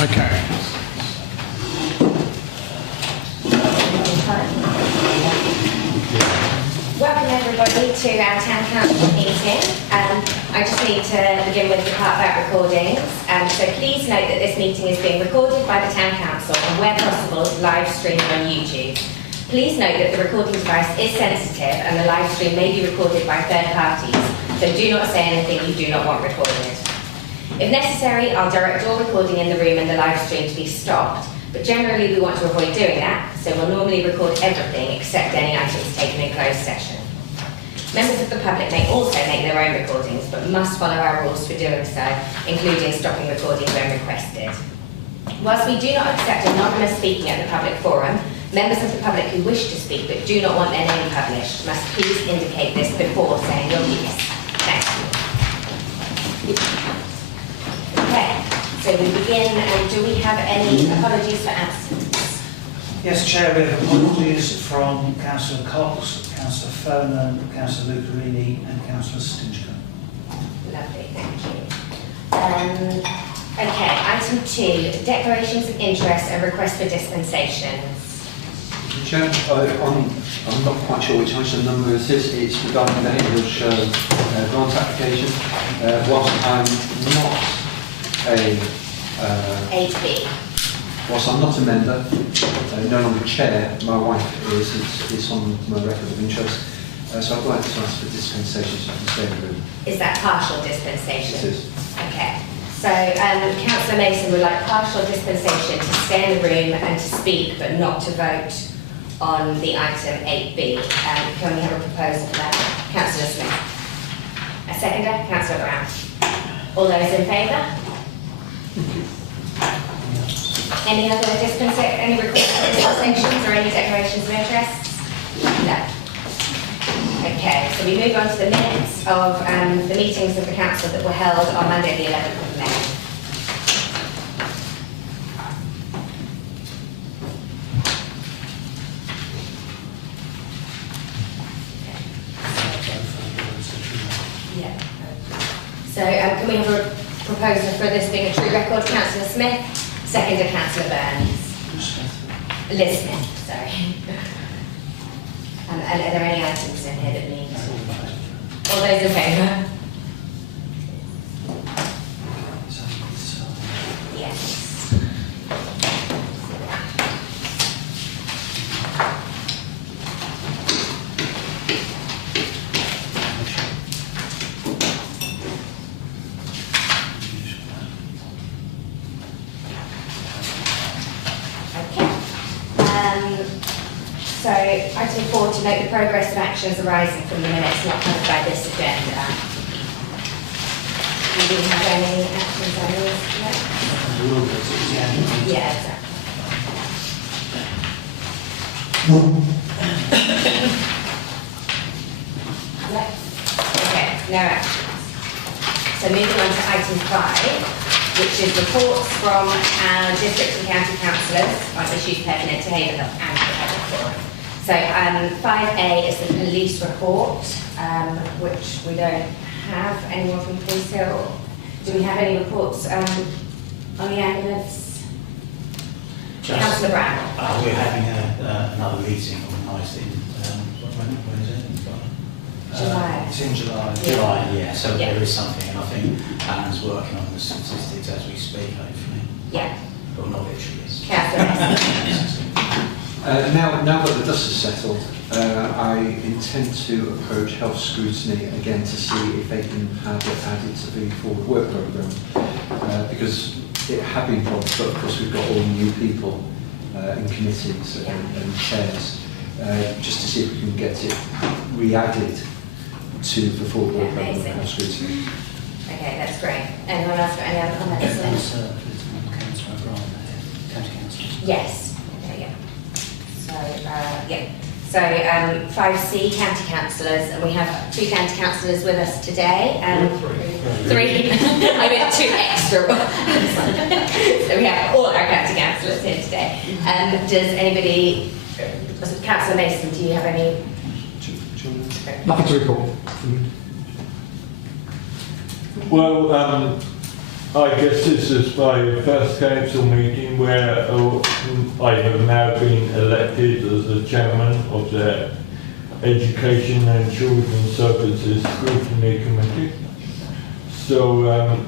Okay. Welcome everybody to our Town Council meeting. I just need to begin with the part about recordings. So please note that this meeting is being recorded by the Town Council and where possible live streamed on YouTube. Please note that the recording device is sensitive and the live stream may be recorded by third parties, so do not say anything you do not want recorded. If necessary, I'll direct all recording in the room and the live stream to be stopped, but generally we want to avoid doing that, so we'll normally record everything except any items taken in closed session. Members of the public may also make their own recordings, but must follow our rules for doing so, including stopping recording when requested. Whilst we do not accept anonymous speaking at the public forum, members of the public who wish to speak but do not want their name published must please indicate this before saying your piece. Thank you. Okay, so we begin, and do we have any apologies for absence? Yes, Chair, we have apologies from Councillor Cox, Councillor Fonan, Councillor Lucarini and Councillor Stinchcombe. Lovely, thank you. Okay, item 2, declarations of interest and request for dispensations. Chair, I'm not quite sure which item number it is. It's regarding the Haverhill Show grant application. Whilst I'm not whilst I'm not a member, no longer chair, my wife is. It's on my record of interest. So I'd like to ask for dispensation so I can stay in the room. Is that partial dispensation? It is. Okay. So Councillor Mason would like partial dispensation to stay in the room and to speak, but not to vote on the item 8B. Can we have a proposal for that? Councillor Smith. A seconder? Councillor Brown. All those in favour? Any other any requests for dispensations or any declarations of interest? No. Okay, so we move on to the minutes of the meetings of the council that were held on Monday the 11th of May. Yeah. So can we have a proposal for this being a true record? Councillor Smith, seconded Councillor Burns. Liz Smith, sorry. And are there any items in here that need? All those in favour? Yes. So, item 4, to note the progress of actions arising from the minutes not covered by this agenda. Do we have any actions on this yet? Yeah, exactly. Okay, no actions. So moving on to item 5, which is reports from our district and county councillors on issues pertinent to Haverhill and the public forum. So 5A is the police report, which we don't have. Anyone from Police Hill? Do we have any reports on the ambulance? Councillor Brown. We're having another meeting organised in, when is it? July. It's in July. July, yeah. So there is something, and I think Alan's working on the statistics as we speak, hopefully. Yeah. Well, not literally. Councillor Now that the dust has settled, I intend to approach health scrutiny again to see if they can have it added to the forward work programme, because it had been promised, but of course we've got all new people in committees and chairs, just to see if we can get it re-added to the forward work programme of health scrutiny. Okay, that's great. Anyone else got any other comments? Councillor O'Brien, County Councillor. Yes. So 5C, county councillors, and we have 2 county councillors with us today. Three. I meant 2 extra ones. So we have all our county councillors here today. Does anybody, Councillor Mason, do you have any? Nothing to report. Well, I guess this is my first council meeting where I have now been elected as the chairman of the Education and Children's Services Scrutiny Committee. So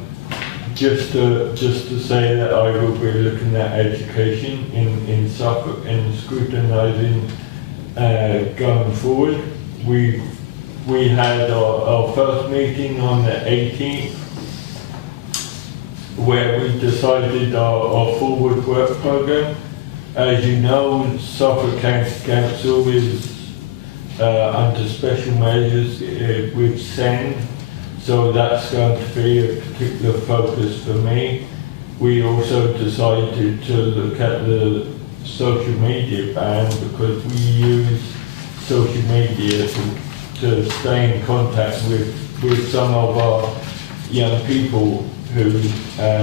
just to say that I will be looking at education in Suffolk and scrutinising going forward. We had our first meeting on the 18th, where we decided our forward work programme. As you know, Suffolk County Council is under special measures with SEND, so that's going to be a particular focus for me. We also decided to look at the social media ban because we use social media to stay in contact with some of our young people who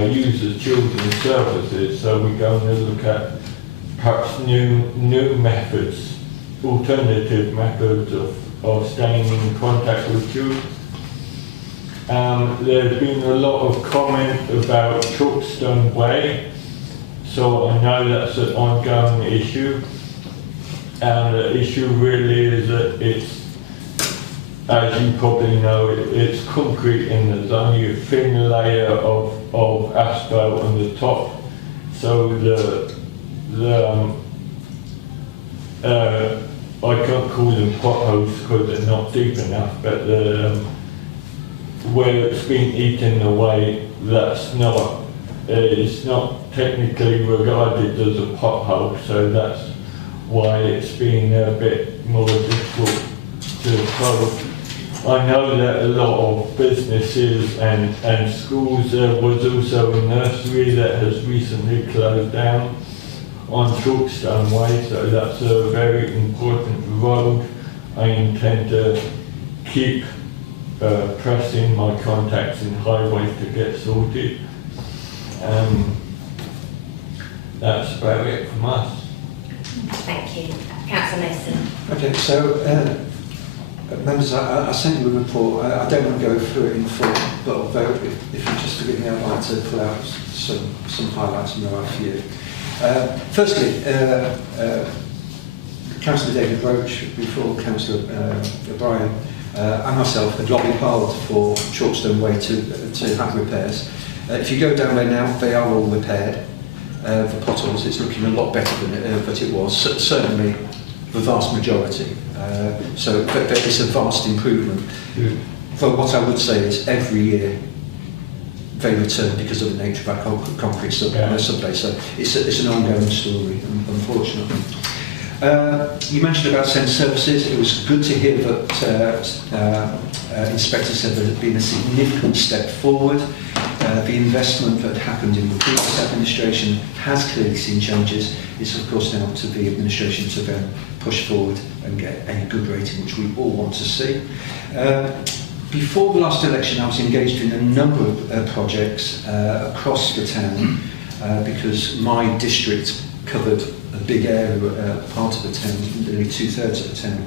use the children's services. So we're going to look at perhaps new methods, alternative methods of staying in contact with children. There's been a lot of comment about Chalkstone Way, so I know that's an ongoing issue. And the issue really is that it's, as you probably know, it's concrete and there's only a thin layer of asphalt on the top. So I can't call them potholes because they're not deep enough, but where it's been eaten away, that's not, it's not technically regarded as a pothole, so that's why it's been a bit more difficult to follow. I know that a lot of businesses and schools, there was also a nursery that has recently closed down on Chalkstone Way, so that's a very important road. I intend to keep pressing my contacts in highways to get sorted. That's about it from us. Thank you. Councillor Mason. Okay, so members, I sent you a report. I don't want to go through it in full, but although if you just forgive me, I'd like to pull out some highlights and there are a few. Firstly, Councillor David Roach, before Councillor O'Brien, and myself had lobbied hard for Chalkstone Way to have repairs. If you go down there now, they are all repaired. The potholes, it's looking a lot better than it was, certainly the vast majority. So it's a vast improvement. But what I would say is every year they return because of the nature of our concrete subway. So it's an ongoing story, unfortunately. You mentioned about SEND services. It was good to hear that Inspector said there had been a significant step forward. The investment that happened in the previous administration has clearly seen changes. It's of course now up to the administration to then push forward and get a good rating, which we all want to see. Before the last election, I was engaged in a number of projects across the town because my district covered a big area, part of the town, nearly 2/3 of the town.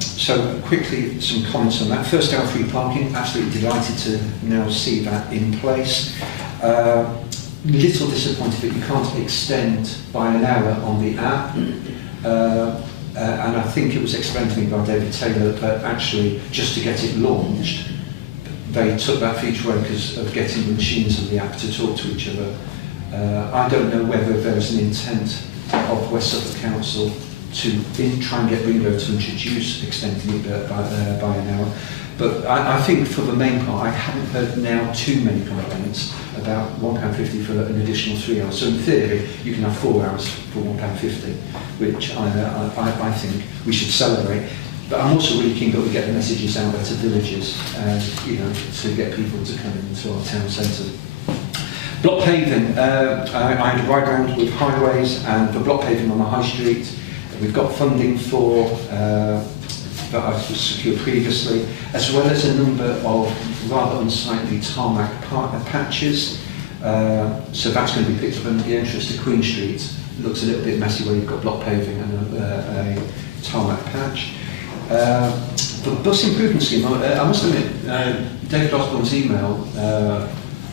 So quickly, some comments on that. First, our free parking, absolutely delighted to now see that in place. Little disappointed that you can't extend by an hour on the app. And I think it was explained to me by David Taylor that actually, just to get it launched, they took that feature away because of getting the machines of the app to talk to each other. I don't know whether there's an intent of West Suffolk Council to try and get Ringo to introduce extending it by an hour. But I think for the main part, I haven't heard now too many complaints about £1.50 for an additional 3 hours. So in theory, you can have 4 hours for £1.50, which I think we should celebrate. But I'm also really keen that we get the messages out there to villages, to get people to come into our town centre. Block paving. I had a ride round with highways and the block paving on the High Street. We've got funding for that I secured previously, as well as a number of rather unsightly tarmac patches. So that's going to be picked up. And the entrance to Queen Street looks a little bit messy where you've got block paving and a tarmac patch. The bus improvement scheme, I must admit, David Osborne's email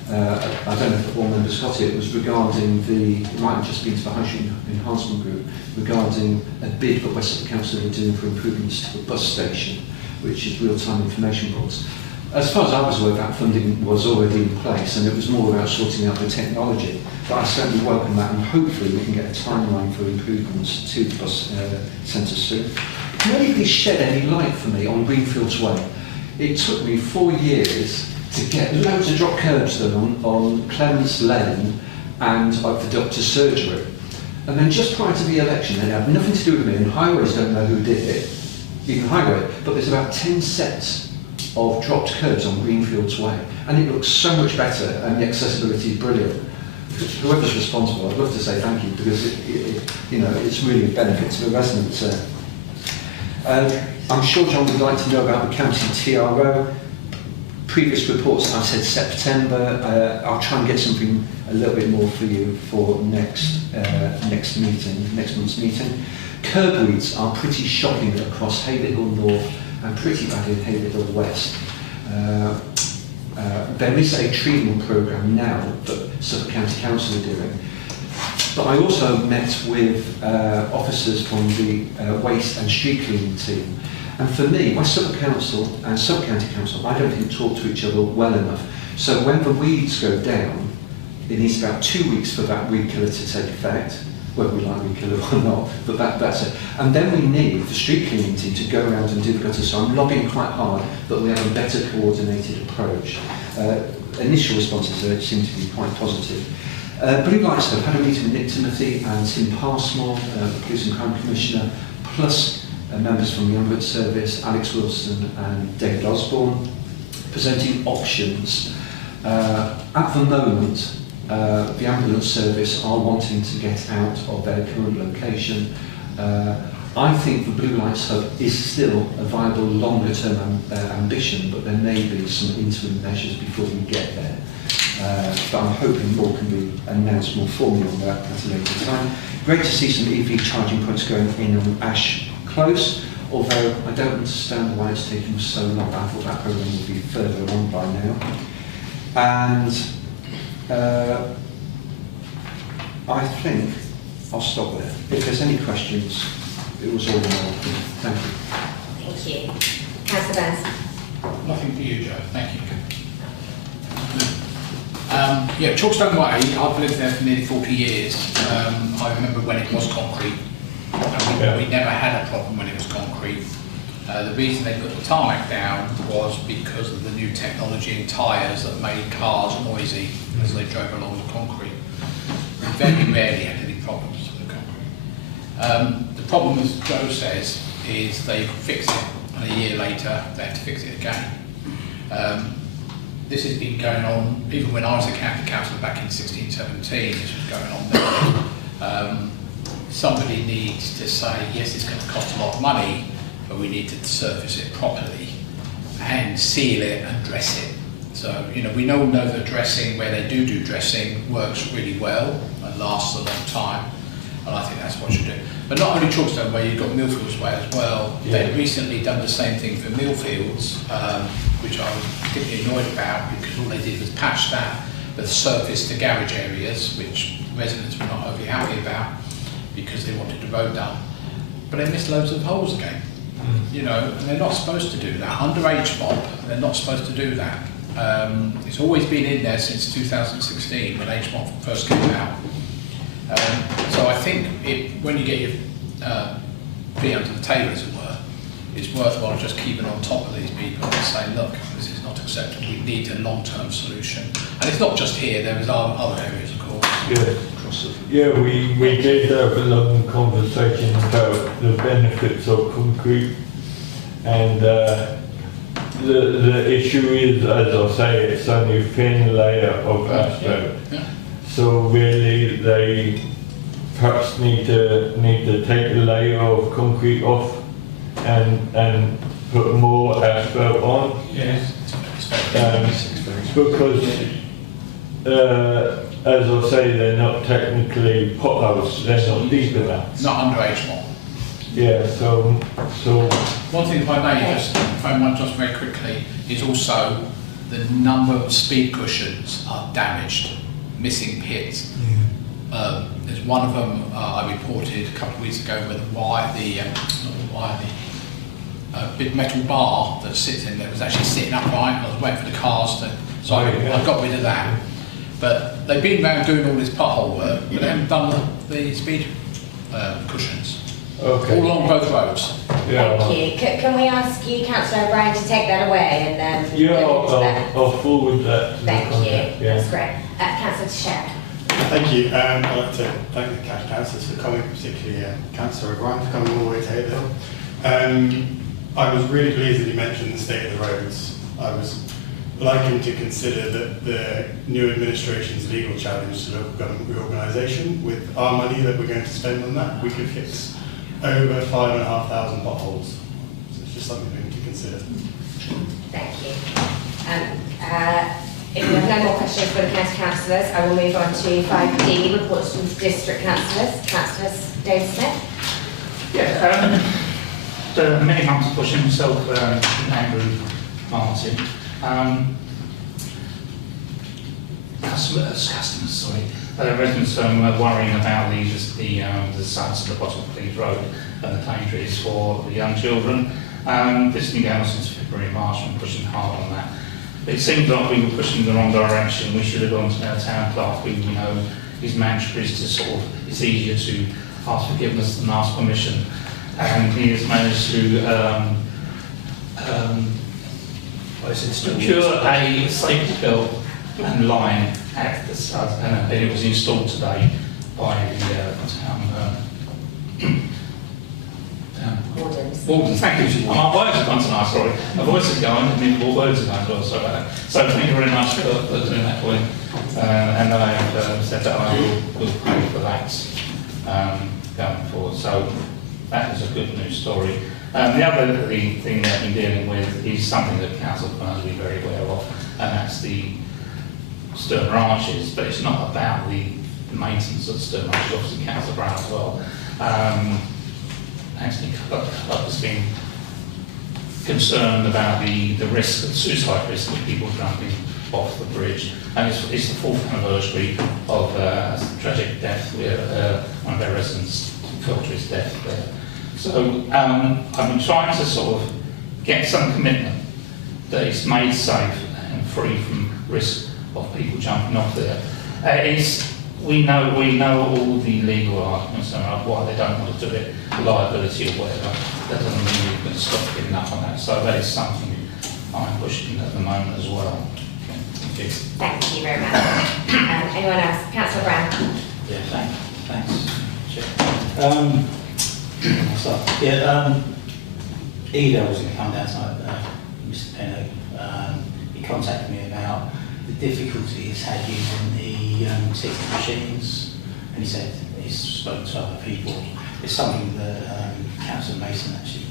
I don't know if all members got it. It was regarding it might have just been to the High Street Enhancement Group, regarding a bid that West Suffolk Council are doing for improvements to the bus station, which is real-time information boards. As far as I was aware, that funding was already in place, and it was more about sorting out the technology. But I certainly welcome that, and hopefully we can get a timeline for improvements to the bus centre soon. Can anybody shed any light for me on Greenfields Way? It took me 4 years to get loads of drop curbs done on Clarence Lane and the doctor's surgery. And then just prior to the election, it had nothing to do with me, and highways don't know who did it, even highway, but there's about 10 sets of dropped curbs on Greenfields Way, and it looks so much better, and the accessibility is brilliant. Whoever's responsible, I'd love to say thank you, because it's really a benefit to the residents there. I'm sure John would like to know about the county TRO. Previous reports, I said September. I'll try and get something a little bit more for you for next month's meeting. Curb weeds are pretty shocking across Haverhill North and pretty bad in Haverhill West. There is a treatment programme now that Suffolk County Council are doing. But I also met with officers from the waste and street cleaning team. And for me, West Suffolk Council and Suffolk County Council, I don't think talk to each other well enough. So when the weeds go down, it needs about 2 weeks for that weed killer to take effect, whether we like weed killer or not, but that's it. And then we need the street cleaning team to go around and do the gutters. So I'm lobbying quite hard that we have a better coordinated approach. Initial responses seem to be quite positive. Blue Lights Club had a meeting with Nick Timothy and Tim Parsmore, the Police and Crime Commissioner, plus members from the Ambulance Service, Alex Wilson and David Osborne, presenting options. At the moment, the Ambulance Service are wanting to get out of their current location. I think the Blue Lights Hub is still a viable longer-term ambition, but there may be some interim measures before we get there. But I'm hoping more can be announced more formally on that at a later time. Great to see some EV charging points going in on Ash Close, although I don't understand why it's taking so long. I thought that programme would be further along by now. And I think I'll stop there. If there's any questions, it was all in all. Thank you. Thank you. Councillor Burns. Nothing for you, Joe. Thank you. Yeah, Chalkstone Way, I've lived there for nearly 40 years. I remember when it was concrete. And we never had a problem when it was concrete. The reason they put the tarmac down was because of the new technology in tyres that made cars noisy as they drove along the concrete. We very rarely had any problems with the concrete. The problem, as Joe says, is they fixed it, and a year later they had to fix it again. This has been going on, even when I was a county councillor back in 16-17, this was going on then. Somebody needs to say, yes, it's going to cost a lot of money, but we need to surface it properly and seal it and dress it. So, we all know that dressing, where they do dressing, works really well and lasts a long time, and I think that's what you should do. But not only Chalkstone Way, you've got Millfields Way as well. Yeah. They've recently done the same thing for Millfields, which I was particularly annoyed about because all they did was patch that, but surface the garage areas, which residents were not overly happy about because they wanted the road done. But they missed loads of holes again. And they're not supposed to do that. Under HMOP, they're not supposed to do that. It's always been in there since 2016 when HMOP first came out. So I think when you get your feet under the table, as it were, it's worthwhile just keeping on top of these people and saying, look, this is not acceptable. We need a long-term solution. And it's not just here, there is other areas, of course. Yeah, we did have a long conversation about the benefits of concrete, and the issue is, as I say, it's only a thin layer of asphalt. Yeah. So really, they perhaps need to take a layer of concrete off and put more asphalt on. Yes. Because as I say, they're not technically potholes, they're not deep enough. Not under HMOP. Yeah, so... One thing, if I may, just very quickly, is also the number of speed cushions are damaged, missing pits. There's one of them I reported a couple of weeks ago where the big metal bar that sits in there was actually sitting upright. I was waiting for the cars to, so I got rid of that. But they've been around doing all this pothole work, but they haven't done the speed cushions. Okay. All along both roads. Yeah. Thank you. Can we ask you, Councillor O'Brien, to take that away and then Yeah, look into that? I'll forward that to Thank the contact. you. That's great. Councillor Shep. Thank you. I'd like to thank the county councillors for coming, particularly Councillor O'Brien for coming all the way to Haverhill. I was really pleased that you mentioned the state of the roads. I was liking to consider that the new administration's legal challenge to local government reorganisation, with our money that we're going to spend on that, we could fix over 5,500 potholes. So it's just something we need to consider. Thank you. If we have no more questions for the county councillors, I will move on to 5D, reports from the district councillors. Councillor Dave Smith. Yeah, the many months pushing himself, Andrew Martin. Customers, residents worrying about the sites at the bottom of Cleves Road and the danger is for the young children. This has been going on since February, March, and pushing hard on that. It seemed like we were pushing in the wrong direction. We should have gone to our town clerk, who we know his mantra is to sort of, it's easier to ask forgiveness than ask permission. And he has managed to procure a safety belt and line at the start, and it was installed today by the town Wardens. Thank you. My words have gone tonight, sorry. My voice is going, I mean, more words are going as well, sorry about that. So thank you very much for doing that point. And I have said that I will pay for that going forward. So that is a good news story. The other thing that I've been dealing with is something that Council plans to be very aware of, and that's the stern arches, but it's not about the maintenance of the stern arches, obviously Council Brown as well. Anthony has been concerned about the risk, the suicide risk of people jumping off the bridge, and it's the 4th anniversary of a tragic death where one of our residents fell to his death there. So I've been trying to sort of get some commitment that it's made safe and free from risk of people jumping off there. We know all the legal arguments about why they don't want to do it, liability or whatever. That doesn't mean you're going to stop giving up on that. So that is something I'm pushing at the moment as well. Okay. Thank you. Thank you very much. Anyone else? Councillor Brown. Yeah, thanks. Ida was going to come down tonight, Mr. Pennock. He contacted me about the difficulty he's had using the ticketing machines, and he said he's spoken to other people. It's something that Councillor Mason actually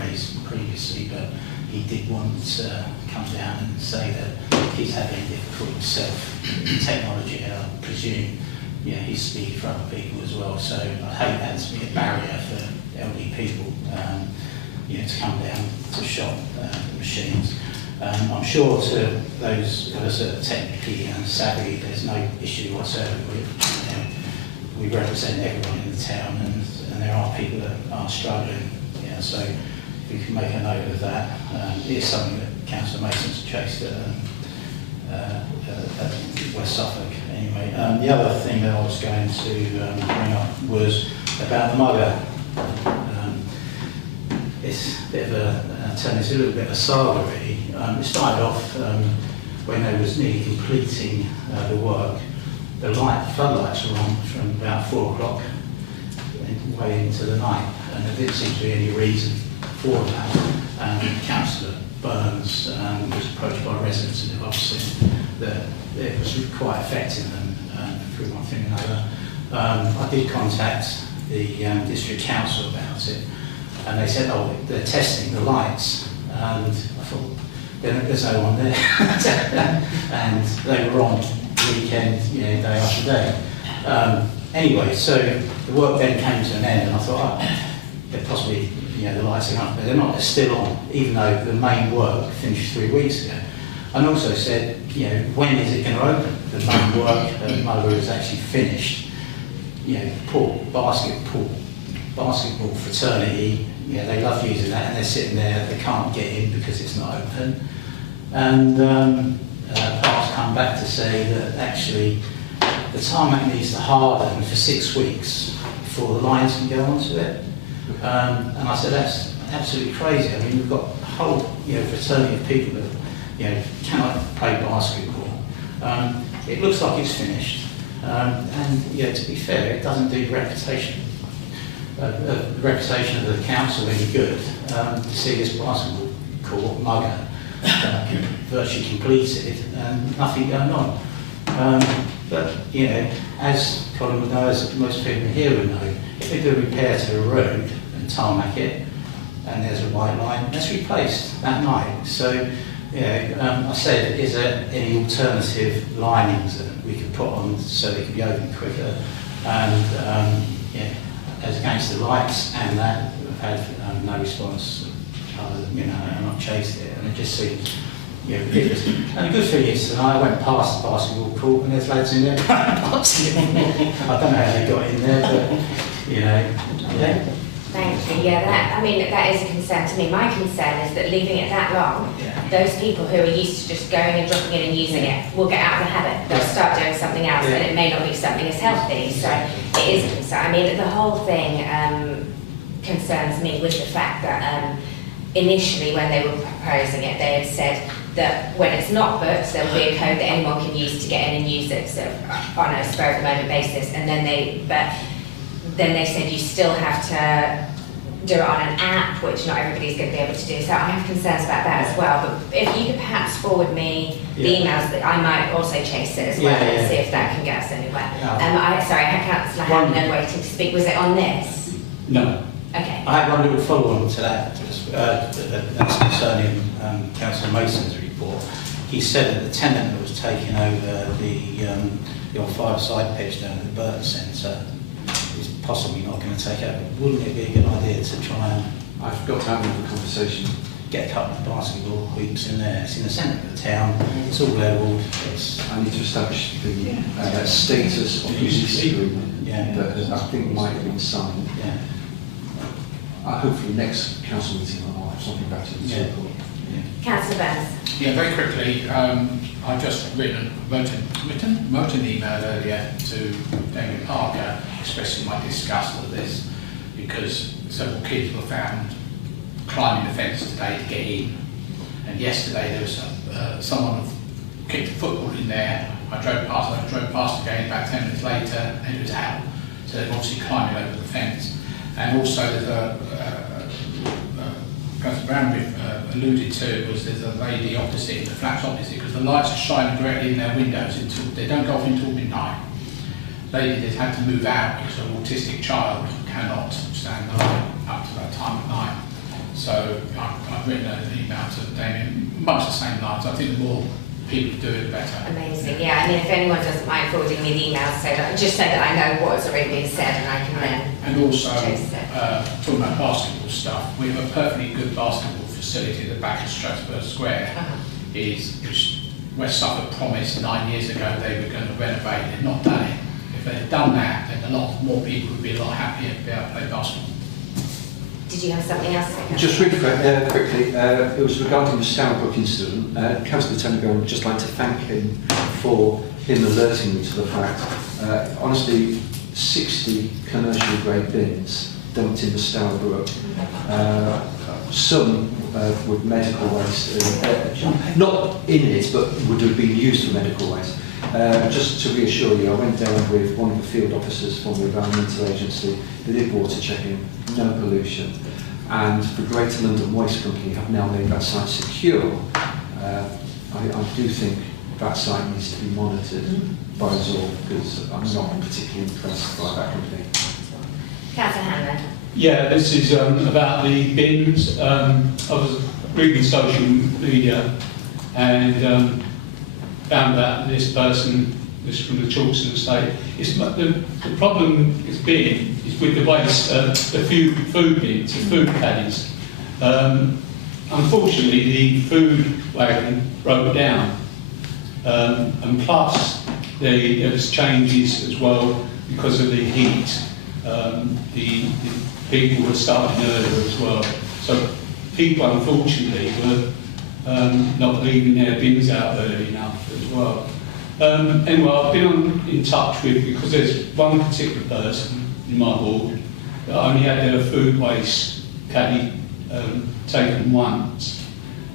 raised previously, but he did want to come down and say that he's having difficulty with technology, and I presume he's speaking for other people as well. So I hate that to be a barrier for elderly people, to come down to shop the machines. I'm sure to those of us that are technically savvy, there's no issue whatsoever with. We represent everyone in the town, and there are people that are struggling. So if we can make a note of that, it is something that Councillor Mason's chased at West Suffolk. Anyway, the other thing that I was going to bring up was about the mugger. It's a bit of it's a little bit of a saga really. It started off when they was nearly completing the work. The floodlights were on from about 4 o'clock way into the night, and there didn't seem to be any reason for that. Councillor Burns was approached by residents and obviously that it was quite affecting them through one thing or another. I did contact the district council about it, and they said, oh, they're testing the lights, and I thought, there's no one there. And they were on weekend, day after day. Anyway, so the work then came to an end, and I thought, they're possibly, the lights are on, but they're not, they're still on, even though the main work finished 3 weeks ago. and also said, you know, when is it going to open? The main work at Mother is actually finished. You know, basketball fraternity, yeah, they love using that, and they're sitting there, they can't get in because it's not open. And Parks come back to say that actually the tarmac needs to harden for 6 weeks before the lines can go onto it. And I said, that's absolutely crazy. I mean, we've got a whole, you know, fraternity of people that, you know, cannot play basketball. It looks like it's finished. And, you know, to be fair, it doesn't do the reputation of the council any good to see this basketball court, Mugger, virtually completed and nothing going on. But, you know, as Colin would know, as most people here would know, if they do a repair to the road and tarmac it, and there's a white line, that's replaced that night. So, you know, I said, is there any alternative linings that we could put on so they could be opened quicker? And, yeah, as against the lights and that, we've had no response, you know, and I've chased it, and it just seems, you know, ridiculous. And the good thing is, tonight I went past the basketball court and there's lads in there playing basketball. I don't know how they got in there, but, you know, yeah. Thank you. Yeah, that, I mean, that is a concern to me. My concern is that leaving it that long, those people who are used to just going and dropping in and using it will get out of the habit. They'll start doing something else, and it may not be something as healthy. So it is a concern. I mean, the whole thing concerns me with the fact that initially when they were proposing it, they had said that when it's not booked, there will be a code that anyone can use to get in and use it sort of on a spur of the moment basis. And then then they said you still have to do it on an app, which not everybody's going to be able to do. So I have concerns about that as well. But if you could perhaps forward me the emails, that I might also chase it as well and see if that can get us anywhere. Sorry, I had Councillor Hanlon waiting to speak. Was it on this? No. Okay. I had one little follow-on to that. That's concerning Councillor Mason's report. He said that the tenant that was taking over the old five-side pitch down at the Burton Centre is possibly not going to take over. Wouldn't it be a good idea to try and... I've got to have another conversation. Get a couple of basketball hoops in there. It's in the centre of the town. It's all level. I need to establish the status of the lease agreement that I think might have been signed. Hopefully next council meeting I'll have something about it in this report. Councillor Burns. Yeah, very quickly, I've just wrote an email earlier to David Parker expressing my disgust at this, because several kids were found climbing the fence today to get in, and yesterday there was someone kicked a football in there. I drove past again about 10 minutes later and it was out, so they're obviously climbing over the fence. And also there's Councillor Brown alluded to, was there's a lady opposite, the flats opposite, because the lights are shining directly in their windows until they don't go off until midnight. Lady has had to move out because an autistic child cannot stand the light up to that time of night. So I've written an email to Damien, much the same lines. I think the more people do it, the better. Amazing. Yeah, I mean, if anyone doesn't mind forwarding me the email, just so that I know what's already been said and I can then. And also, talking about basketball stuff, we have a perfectly good basketball facility at the back of Strasbourg Square. Which West Suffolk promised 9 years ago they were going to renovate. They've not done it. If they'd done that, then a lot more people would be a lot happier to be able to play basketball. Did you have something else? Just really quickly, it was regarding the Stourbrook incident. Councillor Tennegold would just like to thank him for him alerting me to the fact. Honestly, 60 commercial grade bins dumped in the Stourbrook. Some with medical waste, not in it, but would have been used for medical waste. Just to reassure you, I went down with one of the field officers from the Environmental Agency. They did water checking, no pollution. And the Greater London Waste Company have now made that site secure. I do think that site needs to be monitored by us all, because I'm not particularly impressed by that company. Councillor Hanlon. Yeah, this is about the bins. I was reading social media and found that this person, this from the Chalkson estate, the problem is with the waste, the food bins, the food caddies. Unfortunately, the food wagon broke down. And plus, there was changes as well because of the heat. The people were starting earlier as well. So people, unfortunately, were not leaving their bins out early enough as well. Anyway, I've been in touch with, because there's one particular person in my ward that only had their food waste caddy taken once,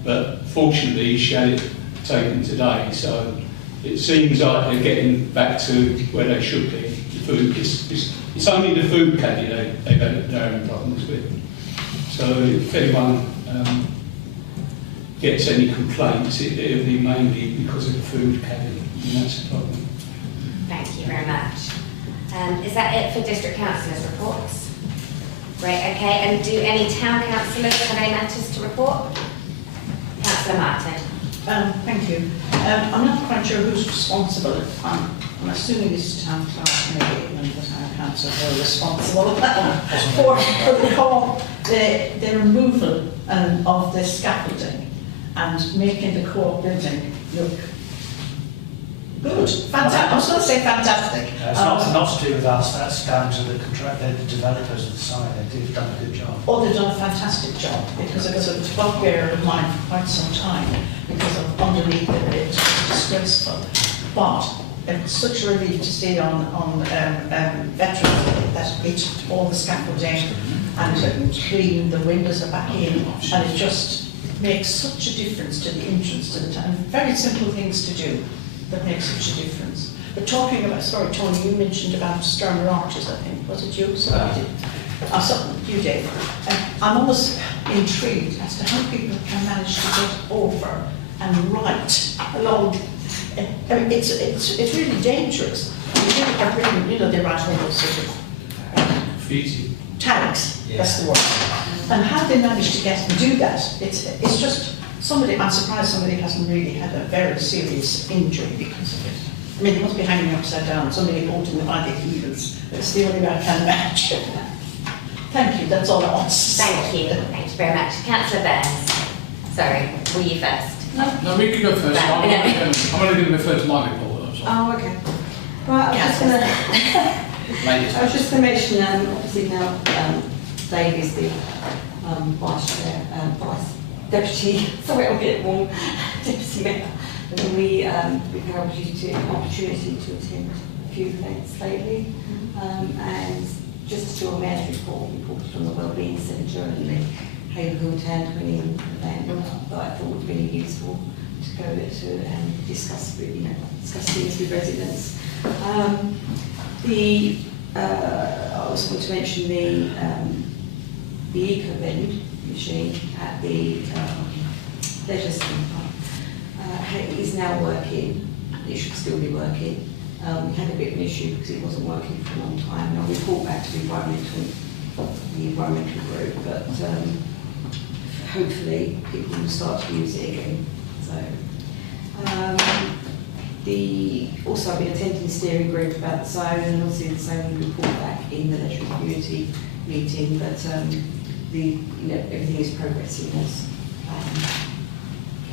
but fortunately she had it taken today, so it seems like they're getting back to where they should be. The food, it's only the food caddy they've had their own problems with. So if anyone gets any complaints, it'll be mainly because of the food caddy, and that's the problem. Thank you very much. Is that it for District Councillors' reports? Great, okay, and do any town councillors have any matters to report? Councillor Martin. Thank you. I'm not quite sure who's responsible. I'm assuming this town clerk maybe and the town council who are responsible for the removal of the scaffolding and making the co-op building look good. Fantastic. I was going to say fantastic. It's not to do with us, that's down to the developers of the site. They've done a good job. Oh, they've done a fantastic job, because it was a bugbear of mine for quite some time, because of underneath it was disgraceful. But it was such a relief to see on Veterans that it took all the scaffolding and clean, the windows are back in, and it just makes such a difference to the entrance to the town. Very simple things to do that make such a difference. But talking about, sorry Tony, you mentioned about Sturmer Arches, I think, was it you? Somebody did. Something you did. I'm almost intrigued as to how people can manage to get over and right along. I mean, it's really dangerous. You know, they're right over sort of tags, yeah. That's the word. And how they manage to get and do that, it's just somebody, I'm surprised somebody hasn't really had a very serious injury because of it. I mean, they must be hanging upside down, somebody holding them by the heels. That's the only way I can imagine. Thank you, that's all I want to say. Thank you very much. Councillor Burns. Sorry, were you first? No, we can go first. I'm only going to refer to my report. Oh, okay. Right, I was just going to mention, obviously now Dave is the vice chair, deputy, sorry I'll get it wrong, deputy mayor. And we've had an opportunity to attend a few events lately, and just to do a mayor's report, we reported on the Wellbeing Centre and the Haverhill Town 20 event that I thought would be really useful to go to and discuss things with residents. I also want to mention the eco-vending machine at the leisure centre. It is now working. It should still be working. We had a bit of an issue because it wasn't working for a long time, and I'll report back to the environmental group, but hopefully people will start to use it again. So, also I've been attending the steering group about the zone, and obviously the zone will report back in the leisure community meeting, but everything is progressing as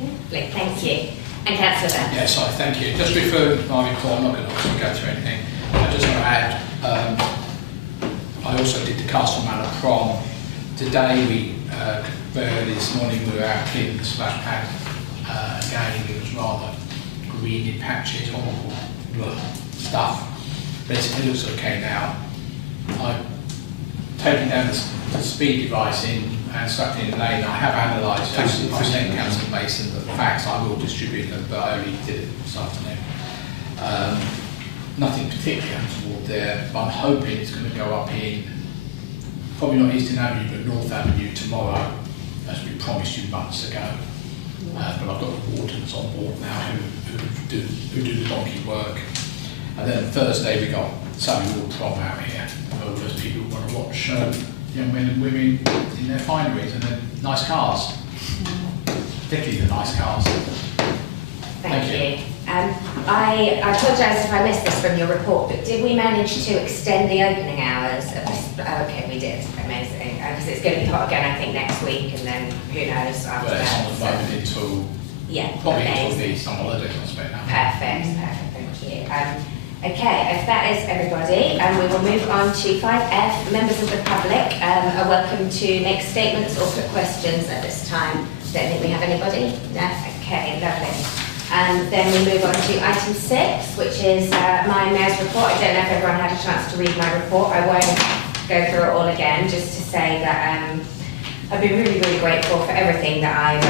Lovely, thank you. And Councillor Burns. Yes, thank you. Just refer to my report, I'm not going to obviously go through anything. I just want to add, I also did the Castle Manor prom. Today, very early this morning, we were out cleaning the splash pad. Again, it was rather green in patches, all stuff. But it looks okay now. I've taken down the speed device and stuck it in the lane. I have analysed it. I sent Councillor Mason the facts. I will distribute them, but I only did it this afternoon. Nothing particularly untoward there, but I'm hoping it's going to go up in, probably not Eastern Avenue, but North Avenue tomorrow, as we promised you months ago. But I've got the Wardens on board now who do the donkey work. And then Thursday we got Samuel Prom out here. All those people who want to watch young men and women in their fineries and their nice cars. Particularly the nice cars. Thank you. I apologise if I missed this from your report, but did we manage to extend the opening hours of this? Okay, we did. Amazing. Because it's going to be hot again, I think, next week, and then who knows after Well, it's that. on the moment until Yeah, Probably amazing. until the summer holidays, I expect now. Perfect, thank you. Okay, if that is everybody, we will move on to 5F. Members of the public are welcome to make statements or put questions at this time. Don't think we have anybody? No? Okay, lovely. Then we move on to item 6, which is my mayor's report. I don't know if everyone had a chance to read my report. I won't go through it all again, just to say that I've been really, really grateful for everything that I've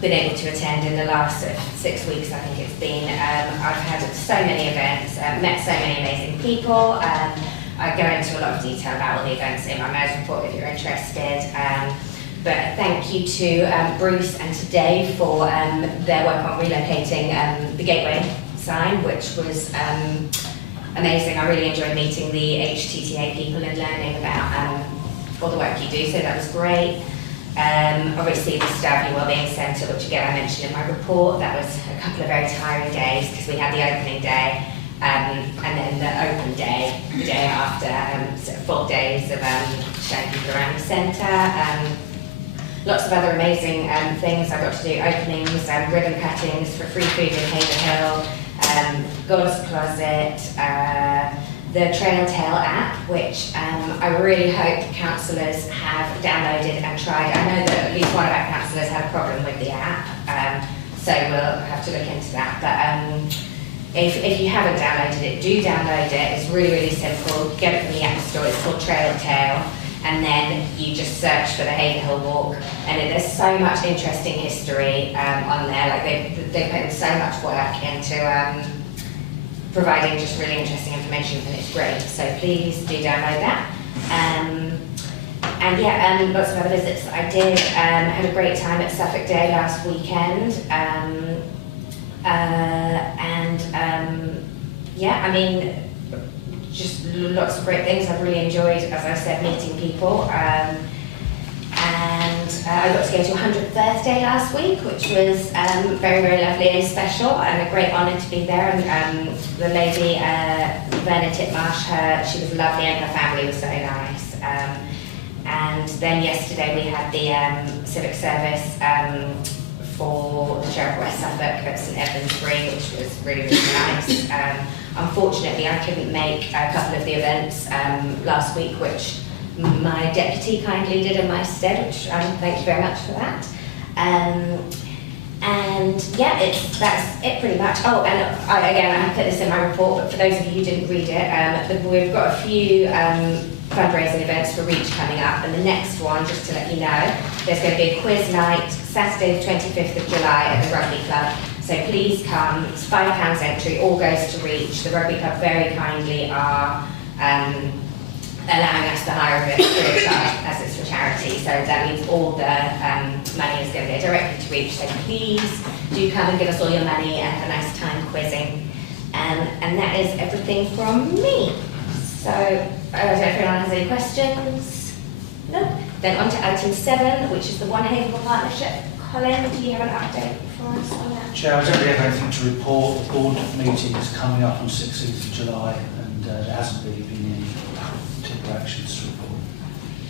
been able to attend in the last 6 weeks. I think it's been, I've had so many events, met so many amazing people. I go into a lot of detail about all the events in my mayor's report if you're interested. But thank you to Bruce and to Dave for their work on relocating the gateway sign, which was amazing. I really enjoyed meeting the HTTA people and learning about all the work you do, so that was great. Obviously the Staveley Wellbeing Centre, which again I mentioned in my report, that was a couple of very tiring days because we had the opening day and then the open day, the day after, so full days of showing people around the centre. Lots of other amazing things. I got to do openings, ribbon cuttings for free food in Haverhill, God's Closet, the Trail Tail app, which I really hope councillors have downloaded and tried. I know that at least one of our councillors had a problem with the app, so we'll have to look into that. But if you haven't downloaded it, do download it. It's really, really simple. Get it from the App Store. It's called Trail Tail. And then you just search for the Haverhill Walk, and there's so much interesting history on there. Like they put in so much work into providing just really interesting information, and it's great. So please do download that. And yeah, lots of other visits that I did. Had a great time at Suffolk Day last weekend. Yeah, I mean, just lots of great things. I've really enjoyed, as I said, meeting people. And I got to go to 100th birthday last week, which was very, very lovely and special, and a great honour to be there. And the lady, Verna Titmarsh, she was lovely, and her family was so nice. And then yesterday we had the civic service for the Sheriff of West Suffolk at St Edmundsbury, which was really, really nice. Unfortunately, I couldn't make a couple of the events last week, which my deputy kindly did in my stead, which thank you very much for that. And yeah, that's it pretty much. Oh, and again, I put this in my report, but for those of you who didn't read it, we've got a few fundraising events for REACH coming up, and the next one, just to let you know, there's going to be a quiz night Saturday the 25th of July at the Rugby Club. So please come. It's £5 entry, all goes to REACH. The Rugby Club very kindly are allowing us to hire a bit free of charge as it's for charity. So that means all the money is going to go directly to REACH. So please do come and give us all your money and have a nice time quizzing. And that is everything from me. So I don't know if anyone has any questions. No? Then on to item 7, which is the One Haverhill Partnership. Colin, do you have an update for us on that? Chair, I don't really have anything to report. The board meeting is coming up on 16th of July, and there hasn't really been any particular actions to report.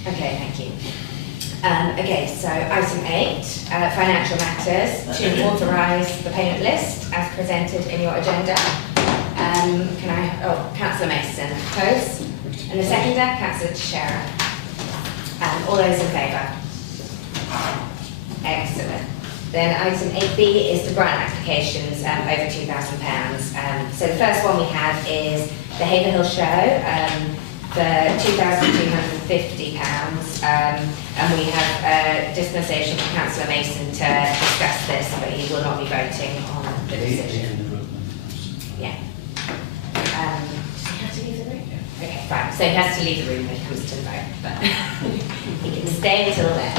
Okay, thank you. Okay, so item 8, financial matters, to authorise the payment list as presented in your agenda. Councillor Mason, oppose. And the seconder, Councillor Teixeira. All those in favour? Excellent. Then item 8B is the grant applications over £2,000. So the first one we have is the Haverhill Show for £2,250. And we have dispensation from Councillor Mason to discuss this, but he will not be voting on the decision. Yeah. Does he have to leave the room? Okay, fine. So he has to leave the room when it comes to the vote, but he can stay until then.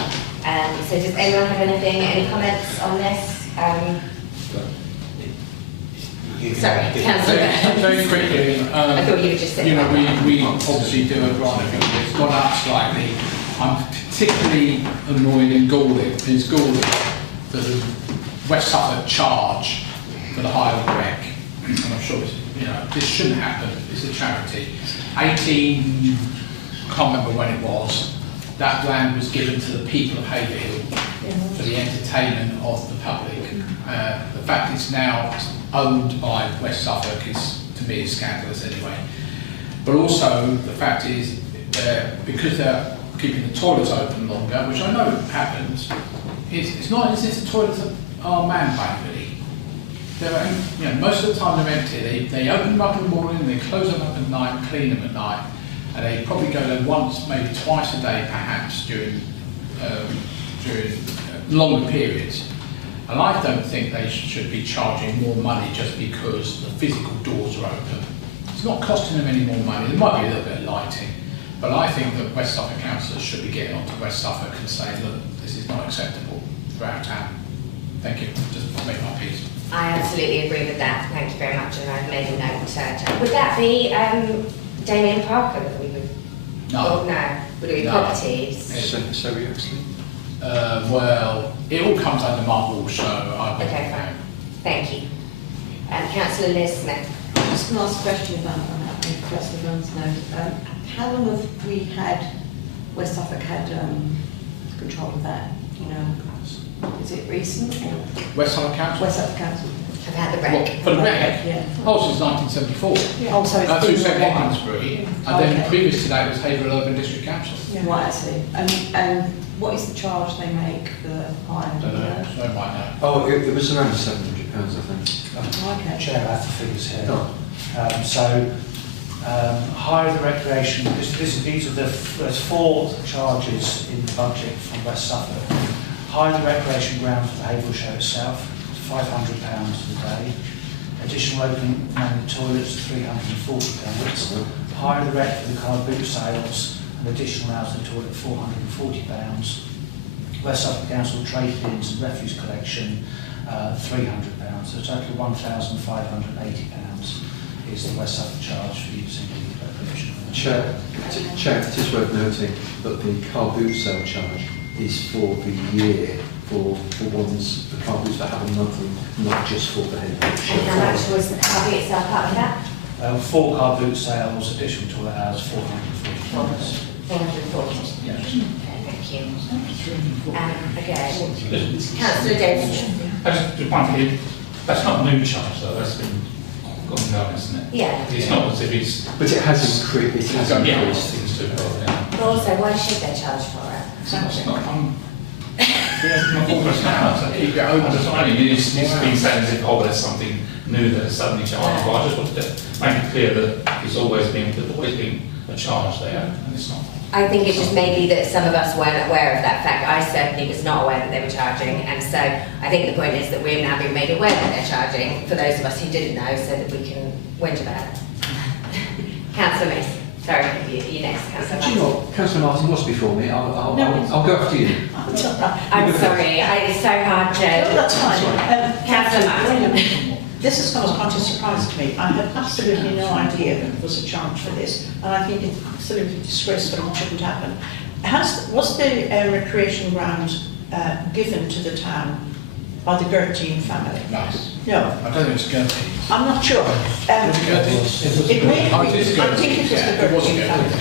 So does anyone have any comments on this? Sorry, Councillor. Very quickly, I thought you were just saying. You know, we obviously do a grant every year. It's gone up slightly. I'm particularly annoyed in Gourley, the West Suffolk charge for the Highland wreck. And I'm sure this shouldn't happen. It's a charity. 18, can't remember when it was. that land was given to the people of Haverhill for the entertainment of the public. The fact it's now owned by West Suffolk is, to me, is scandalous anyway. But also, the fact is, because they're keeping the toilets open longer, which I know happens, it's not as if the toilets are man-made, really. They're, most of the time they're empty. They open them up in the morning, they close them up at night, clean them at night, and they probably go there once, maybe twice a day, perhaps, during longer periods. And I don't think they should be charging more money just because the physical doors are open. It's not costing them any more money. There might be a little bit of lighting, but I think that West Suffolk councillors should be getting onto West Suffolk and saying, look, this is not acceptable for our town. Thank you. Just make my piece. I absolutely agree with that. Thank you very much, and I've made a note. Would that be Damien Parker that we would? No. Oh, no. Would it be properties? So we actually. Well, it all comes under my wall, so I would. Okay, fine. Thank you. Councillor Liz Smith. Just one last question about Councillor Gunn's note. How long have we had, West Suffolk had control of that? Is it recent or? West Suffolk Council? West Suffolk Council. I've had the rec. For the rec? Yeah. Oh, since 1974. Yeah. Oh, so it's Through been St a while. Edmundsbury, and then previous to that it was Haverhill Urban District Council. Yeah. Right, I see. And what is the charge they make for the hire? I don't know, so I might know. Oh, it was around £700, I think. Okay. Chair, I have the figures here. Oh. Hire the recreation, these are there's 4 charges in the budget from West Suffolk. Hire the recreation ground for the Haverhill show itself, £500 a day. Additional open man toilets, £340. Hire the rec for the car boot sales, an additional hours in the toilet, £440. West Suffolk Council trade bins and refuse collection, £300. So a total of £1,580 is the West Suffolk charge for using the recreation. Chair, it is worth noting that the car boot sale charge is for the year, for ones, the car boots that happen monthly, not just for the Haverhill show. And how much was the car boot sale part of that? 4 car boot sales, additional toilet hours, £440. 440. Yes. Okay, thank you. Okay. Councillor Davis. I just want to that's not a new charge though, that's been ongoing, isn't it? Yeah. It's not as if it's... But it has increased. It has Yeah, increased. things to go down. But also, why should they charge for it? It's not, not almost now, so keep it open. I mean, it's been saying as if, oh, there's something new that is suddenly charged. But I just wanted to make it clear that there's always been a charge there, and it's not. I think it just may be that some of us weren't aware of that fact. I certainly was not aware that they were charging, and so I think the point is that we're now being made aware that they're charging for those of us who didn't know, so that we can whinge about it. Councillor Mason. Sorry, you next, Councillor Do you know what? Councillor Martin was before me. I'll go after you. I'm sorry, it's so hard to... No, that's fine. Councillor Martin. This has come as quite a surprise to me. I had absolutely no idea that there was a charge for this, and I think it's absolutely disgraceful and shouldn't happen. Was the recreation ground given to the town by the Gertine family? Nice. No. I don't think it's Gertine. I'm not sure. It may be. I think it was the Gertine family.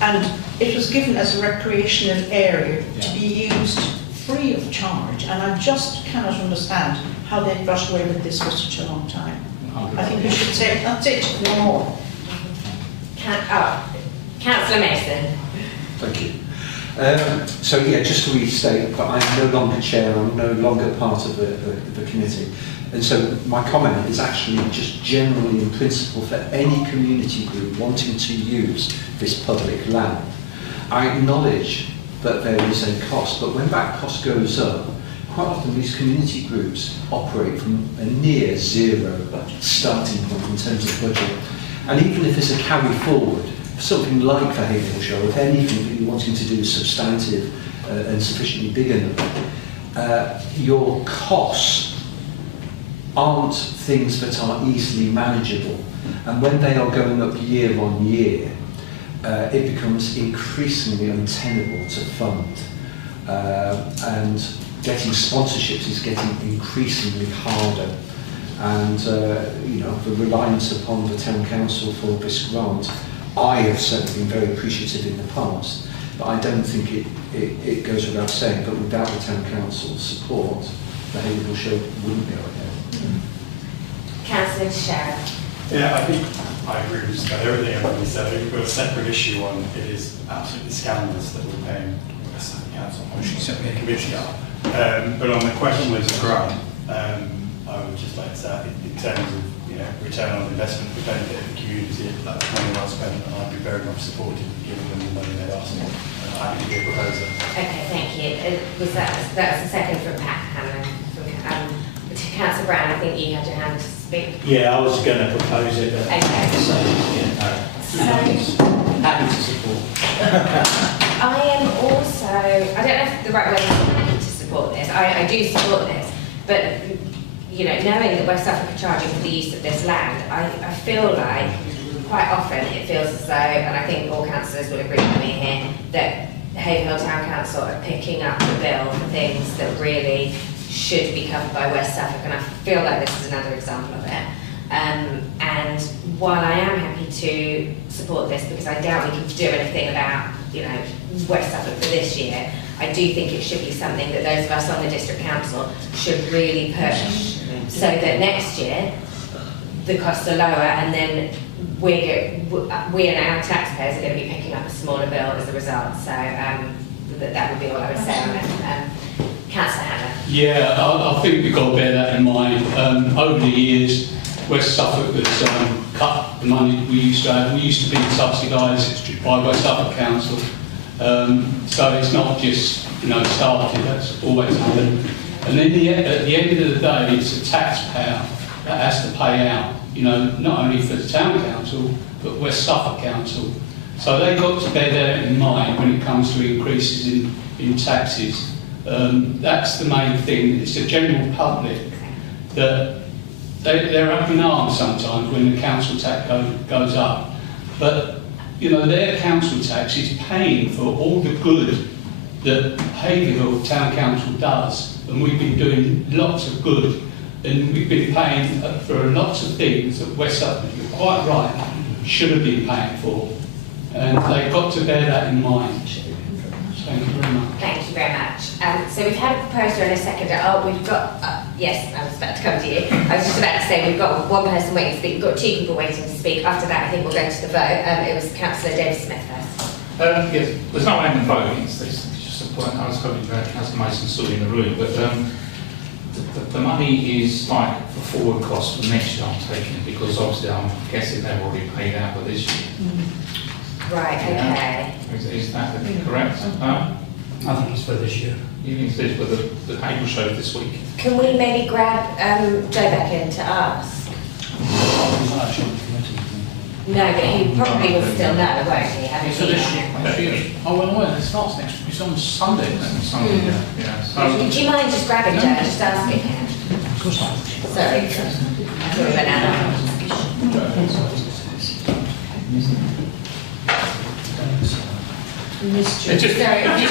And it was given as a recreational area to be used free of charge, and I just cannot understand how they got away with this for such a long time. I think we should say, that's it, no more. Councillor Mason. Thank you. So yeah, just to restate, but I'm no longer chair, I'm no longer part of the committee. And so my comment is actually just generally in principle for any community group wanting to use this public land. I acknowledge that there is a cost, but when that cost goes up, quite often these community groups operate from a near zero starting point in terms of budget. And even if there's a carry forward, something like the Haverhill show, if anything that you're wanting to do is substantive and sufficiently big enough, your costs aren't things that are easily manageable. And when they are going up year on year, it becomes increasingly untenable to fund. And getting sponsorships is getting increasingly harder. And you know, the reliance upon the town council for this grant, I have certainly been very appreciative in the past, But I don't think it goes without saying, but without the town council's support, the Haverhill show wouldn't go ahead. Councillor Sharon. Yeah, I think I agree with just about everything everybody said. I think we've got a separate issue on it is absolutely scandalous that we're paying West Suffolk Council. She sent me a commissioner. But on the question of the grant, I would just like to say in terms of return on investment for benefit of the community, that's money well spent, and I'd be very much supportive of giving them the money they'd asked for. I think it'd be a proposer. Okay, thank you. That was the second from Pat Hammond. Councillor Brown, I think you had your hand to speak. Yeah, I was going to propose it. Okay. So, happy to support. I am also, I don't know if the right way is happy to support this. I do support this, but knowing that West Suffolk are charging for the use of this land, I feel like quite often it feels as though, and I think all councillors will agree with me here, that Haverhill Town Council are picking up the bill for things that really should be covered by West Suffolk, and I feel like this is another example of it. And while I am happy to support this, because I doubt we can do anything about West Suffolk for this year, I do think it should be something that those of us on the district council should really push, so that next year the costs are lower, and then we and our taxpayers are going to be picking up a smaller bill as a result. So that would be all I would say on it. Councillor Hannah. Yeah, I think we've got to bear that in mind. Over the years, West Suffolk has cut the money we used to have. We used to be subsidised by West Suffolk Council. So it's not just started, that's always happened. And then at the end of the day, it's the taxpayer that has to pay out, not only for the town council, but West Suffolk Council. So they've got to bear that in mind when it comes to increases in taxes. That's the main thing. It's the general public that they're up in arms sometimes when the council tax goes up. But their council tax is paying for all the good that Haverhill Town Council does, and we've been doing lots of good, and we've been paying for lots of things that West Suffolk, you're quite right, should have been paying for, and they've got to bear that in mind. Thank you very much. Thank you very much. So we've had a proposer and a seconder. Oh, we've got, yes, I was about to come to you. I was just about to say we've got one person waiting to speak. We've got two people waiting to speak. After that, I think we'll go to the vote. It was Councillor David Smith first. Yes, there's no aim in voting. It's just a point. I was hoping that Councillor Mason stood in the room, but the money is like for forward costs for next year. I'm taking it because obviously I'm guessing they've already paid out for this year. Right, okay. Is that correct? I think it's for this year. You think it's for the Haverhill show this week? Can we maybe grab Joe back in to ask? No, but he probably will still know, won't he? It's for this year. Oh, well, it starts next week. It's on Sunday, isn't it? Sunday, yeah. So, do you mind just grabbing Joe and just asking him? Of course not. Sorry. Sorry about that. Just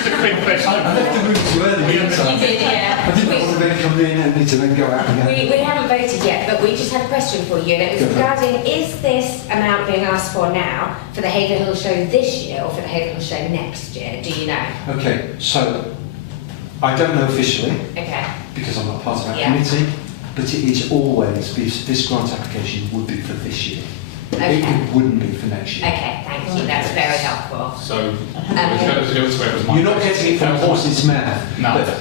a quick question. I left the room too early. You did, yeah. I didn't want to then come in and need to then go out again. We haven't voted yet, but we just had a question for you, and it was regarding, is this amount being asked for now for the Haverhill show this year or for the Haverhill show next year? Do you know? Okay, so I don't know officially, Okay. because I'm not part of that Yeah. committee, but it is always, this grant application would be for this year. Okay. It wouldn't be for next year. Okay, thank you. That's very helpful. So, You're not getting it from the horse's mouth. No. But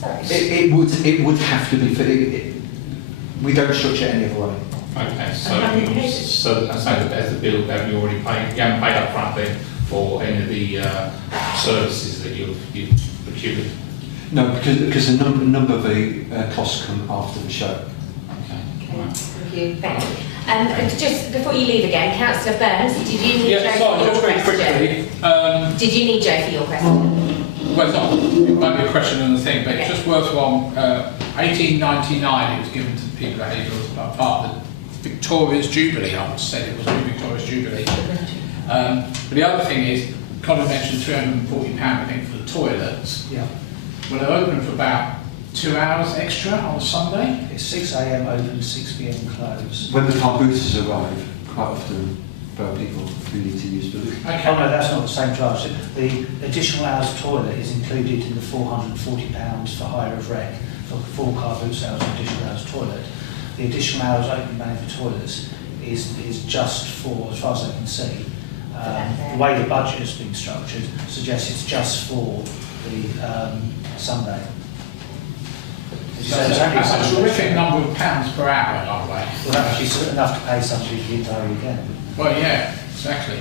Sorry. it would have to be for we don't structure it any other way. Okay, so I say that the bill have you already paid? You haven't paid up front then for any of the services that you've procured? No, because a number of the costs come after the show. Okay. Right. Thank you. Thank you. Just before you leave again, Councillor Burns, did you need Joe for your very question? quickly. Did you need Joe for your question? Well, it's not, it might be a question on the thing, but it's just worthwhile. 1899 it was given to the people of Haverhill as part of the Victoria's Jubilee. I would say it was the Victoria's Jubilee. But the other thing is, Colin mentioned £340, I think, for the toilets. Yeah. Well, they're open for about 2 hours extra on a Sunday. It's 6 a.m. open, 6 p.m. closed. When the car booters arrive, quite often people who need to use the loo. Okay. Oh no, that's not the same charge. The additional hours toilet is included in the £440 for hire of rec, for full car boot sales and additional hours toilet. The additional hours open bay for toilets is just for, as far as I can see, the way the budget has been structured suggests it's just for the Sunday. So that's a terrific number of pounds per hour, by the way. Well, that would be enough to pay somebody the entire weekend. Well, yeah, exactly.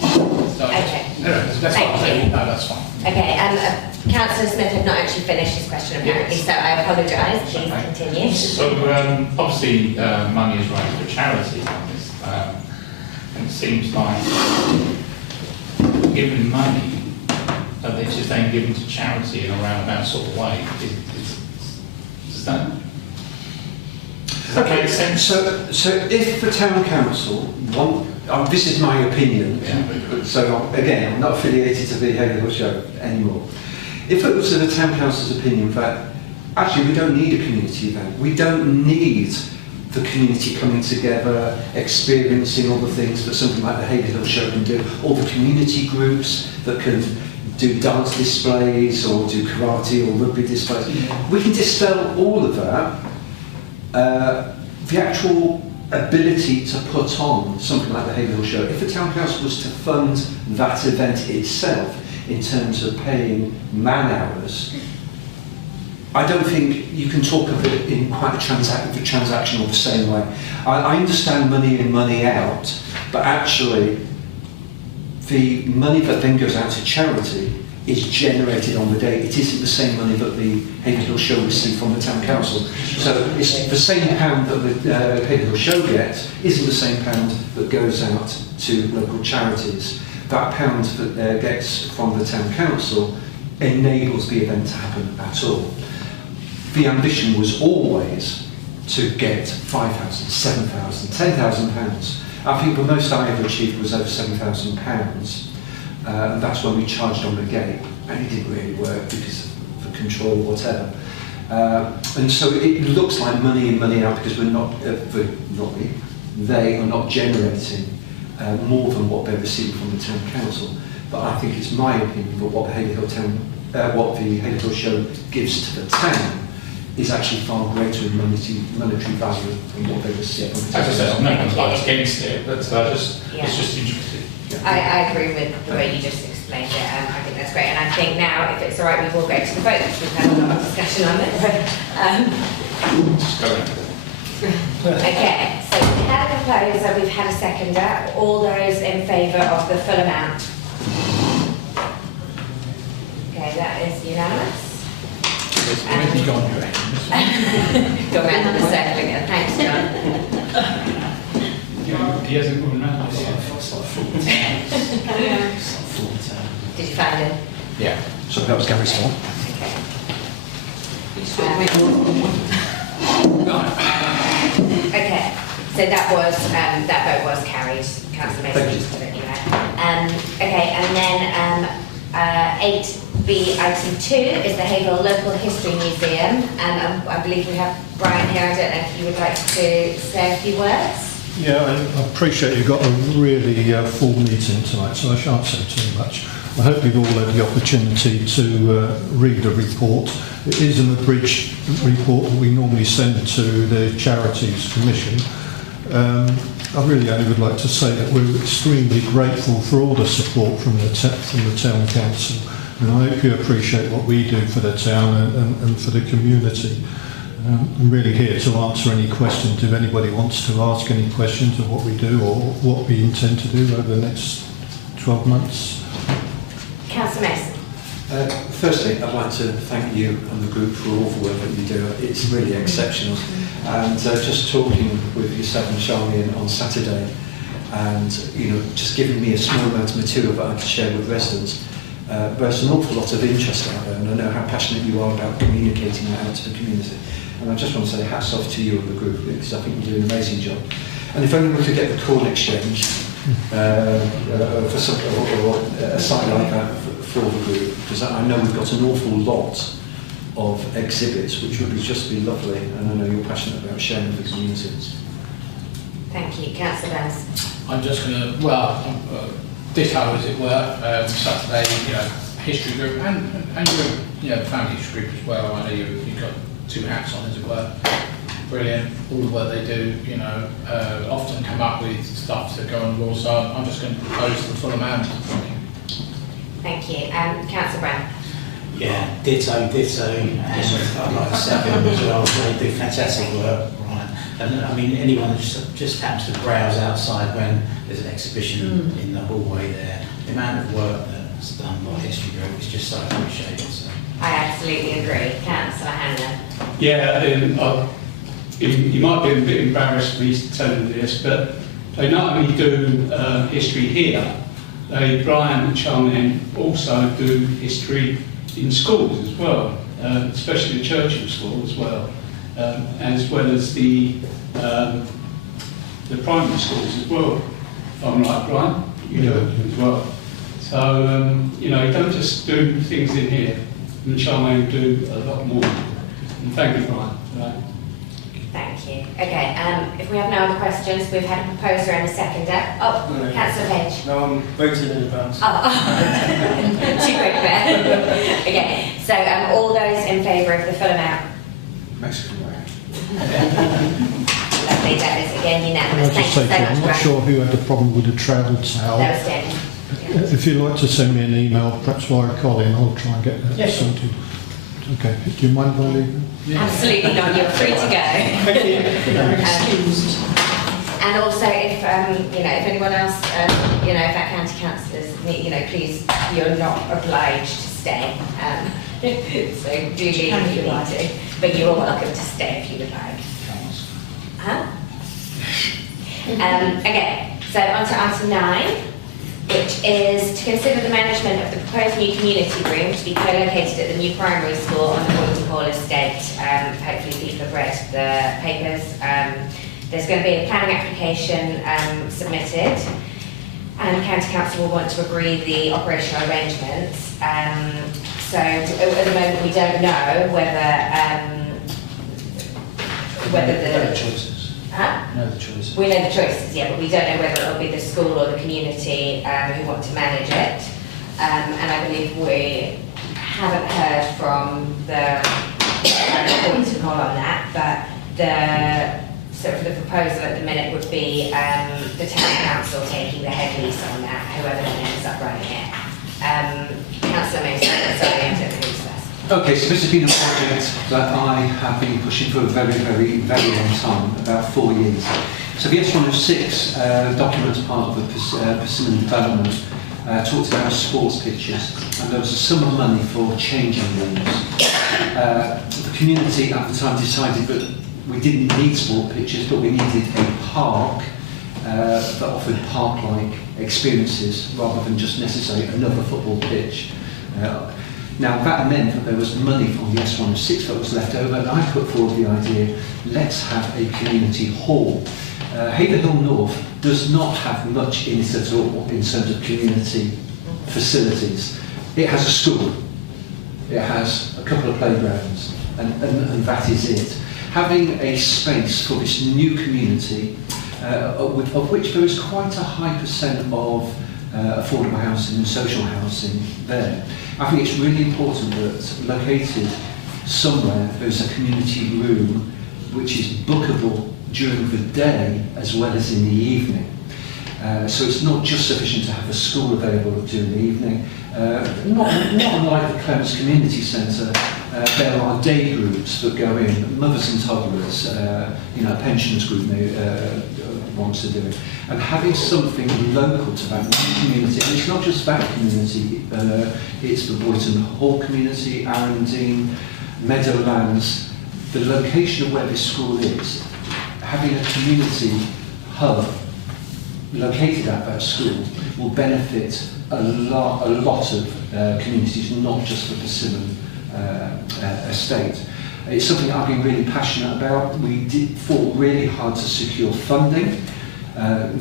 So, Okay. No, that's Thank fine. you. No, that's fine. Okay, Councillor Smith had not actually finished his question apparently, Yes. so I apologise. Please Okay. continue. So obviously money is raised for charity on this, and it seems like giving money which is then given to charity in a roundabout sort of way. Does that make sense? So if the town council this is my opinion, so again, I'm not affiliated to the Haverhill show anymore. If it was the town council's opinion that actually we don't need a community event, we don't need the community coming together, experiencing all the things that something like the Haverhill show can do, all the community groups that can do dance displays or do karate or rugby displays. We can dispel all of that. The actual ability to put on something like the Haverhill show, if the town council was to fund that event itself in terms of paying man hours, I don't think you can talk of it in quite the transactional the same way. I understand money in, money out, but actually the money that then goes out to charity is generated on the day. It isn't the same money that the Haverhill show received from the town council. So it's the same pound that the Haverhill show gets isn't the same pound that goes out to local charities. That pound that gets from the town council enables the event to happen at all. The ambition was always to get 5,000, 7,000, 10,000 pounds. I think the most I ever achieved was over 7,000 pounds. And that's when we charged on the gate, and it didn't really work because of the control or whatever. And so it looks like money in, money out because we're not, they are not generating more than what they're receiving from the town council. But I think it's my opinion that what the Haverhill show gives to the town is actually far greater in monetary value than what they receive from the town As I said, I'm not compliant against it, but it's just interesting. I agree with the way you just explained it, and I think that's great. And I think now, if it's all right, we will go to the vote, because we've had a lot of discussion on this. Just go ahead. Okay, so we had a proposer, we've had a seconder. All those in favour of the full amount? Okay, that is unanimous. Where's he gone, you reckon? Go round in a circle again. Thanks, John. He hasn't gone round this yet. Did you find him? Yeah. So that was Gary's fault. Okay, so that vote was carried. Councillor Mason, just to let you know. Okay, and then 8B item 2 is the Haverhill Local History Museum, and I believe we have Brian here. I don't know if you would like to say a few words. Yeah, I appreciate you've got a really full meeting tonight, so I shan't say too much. I hope you've all had the opportunity to read the report. It is an abridged report that we normally send to the Charities Commission. I really only would like to say that we're extremely grateful for all the support from the Town Council, and I hope you appreciate what we do for the town and for the community. I'm really here to answer any questions if anybody wants to ask any questions of what we do or what we intend to do over the next 12 months. Councillor Mason. Firstly, I'd like to thank you and the group for all the work that you do. It's really exceptional. And just talking with yourself and Charlie on Saturday, and just giving me a small amount of material that I can share with residents. There's an awful lot of interest out there, and I know how passionate you are about communicating that out to the community. And I just want to say hats off to you and the group, because I think you do an amazing job. And if only we could get the corn exchange for some, or a site like that for the group, because I know we've got an awful lot of exhibits, which would just be lovely, and I know you're passionate about sharing with the community. Thank you. Councillor Burns. I'm just going to, well, ditto as it were, Saturday, history group and your family history group as well. I know you've got two hats on as it were. Brilliant, all the work they do, often come up with stuff to go on the wall, so I'm just going to propose the full amount. Thank you. Councillor Brown. Yeah, ditto, and I'd like to second as well. They do fantastic work, right? And I mean, anyone that just happens to browse outside when there's an exhibition in the hallway there, the amount of work that's done by History Group is just so appreciated. So. I absolutely agree. Councillor Hanlon. Yeah, you might be a bit embarrassed for me to tell you this, but they not only do history here, Brian and Charmaine also do history in schools as well, especially the Churchill School as well as the primary schools as well. If I'm right, Brian, you do it as well. So you don't just do things in here, and Charmaine do a lot more. And thank you, Brian, for that. Thank you. Okay, if we have no other questions, we've had a proposer and a seconder. Oh, no, Councillor Page. No, I'm voting in advance. Oh, too quick there. Okay, so all those in favour of the full amount? Mexican way. Lovely, that is again unanimous. Can I just say, I'm not sure who had the problem with the travel towel. That was Danny. If you'd like to send me an email, perhaps via Colin, I'll try and get that sorted. Okay, do you mind if I leave? Yeah. Absolutely not, you're free to go. Thank you. Excused. And also, if if anyone else, if our county councillors, please, you're not obliged to stay. So do leave if you need to, but you're all welcome to stay if you would like. Huh? Okay, so on to item 9, which is to consider the management of the proposed new community room to be co-located at the new primary school on the Boynton Hall estate. Hopefully people have read the papers. There's going to be a planning application submitted, and County Council will want to agree the operational arrangements. So at the moment we don't know whether the choices. Huh? We know the choices. We know the choices, yeah, but we don't know whether it'll be the school or the community who want to manage it. And I believe we haven't heard from the Boynton Hall on that, but the proposal at the minute would be the town council taking the head lease on that, whoever then ends up running it. Councillor Mason, sorry, I don't know who's first. Okay, so this has been a project that I have been pushing for a very, very, very long time, about 4 years. So the S106 document, part of the Persimmon development, talked about sports pitches, and there was a sum of money for changing rooms. The community at the time decided that we didn't need sport pitches, but we needed a park that offered park-like experiences rather than just necessarily another football pitch. Now that meant that there was money from the S106 that was left over, and I put forward the idea, let's have a community hall. Haverhill North does not have much in it at all in terms of community facilities. It has a school, it has a couple of playgrounds, and that is it. Having a space for this new community, of which there is quite a high percent of affordable housing and social housing there. I think it's really important that located somewhere there's a community room which is bookable during the day as well as in the evening. So it's not just sufficient to have a school available during the evening. Not unlike the Clements Community Centre, there are day groups that go in, mothers and toddlers, a pensioners group wants to do it. And having something local to that community, and it's not just that community, it's the Boynton Hall community, Arundine, Meadowlands, the location of where this school is, having a community hub located at that school will benefit a lot of communities, not just the Persimmon estate. It's something I've been really passionate about. We fought really hard to secure funding.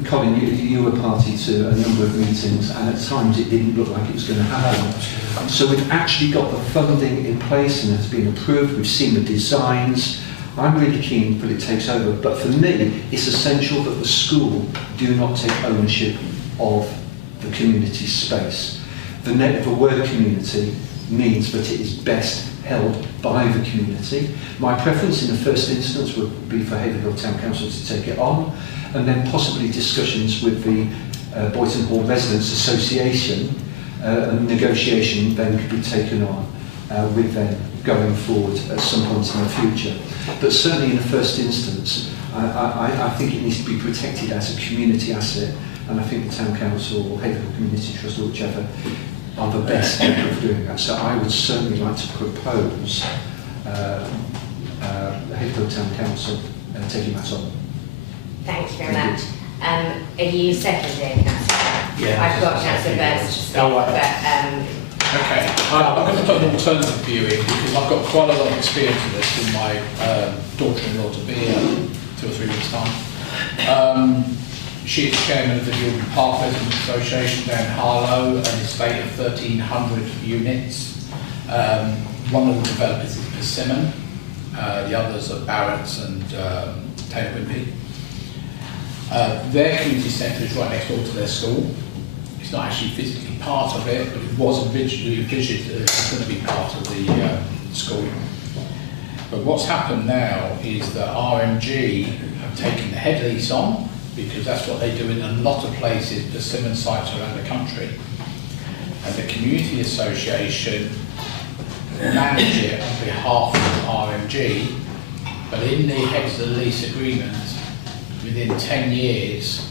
Colin, you were party to a number of meetings, and at times it didn't look like it was going to happen. So we've actually got the funding in place and it's been approved. We've seen the designs. I'm really keen that it takes over, but for me, it's essential that the school do not take ownership of the community space. The word community means that it is best held by the community. My preference in the first instance would be for Haverhill Town Council to take it on, and then possibly discussions with the Boyton Hall Residents Association, and negotiation then could be taken on with them going forward at some point in the future. But certainly in the first instance, I think it needs to be protected as a community asset, and I think the Town Council or Haverhill Community Trust or whichever are the best people of doing that. So I would certainly like to propose the Haverhill Town Council taking that on. Thank you very much. Are you seconding, Councillor? Yeah. I've got Councillor Burns to speak, but okay, I'm going to put an alternative view in because I've got quite a lot of experience with this in my daughter-in-law to be 2 or 3 weeks' time. She is chairman of the Gilman Park Residents Association down in Harlow, an estate of 1,300 units. One of the developers is Persimmon, the others are Barrett's and Taylor Wimpey. Their community centre is right next door to their school. It's not actually physically part of it, but it was originally envisioned as going to be part of the school. But what's happened now is that RMG have taken the head lease on, because that's what they do in a lot of places, Persimmon sites around the country. And the community association manage it on behalf of RMG, but in the heads of the lease agreement, within 10 years,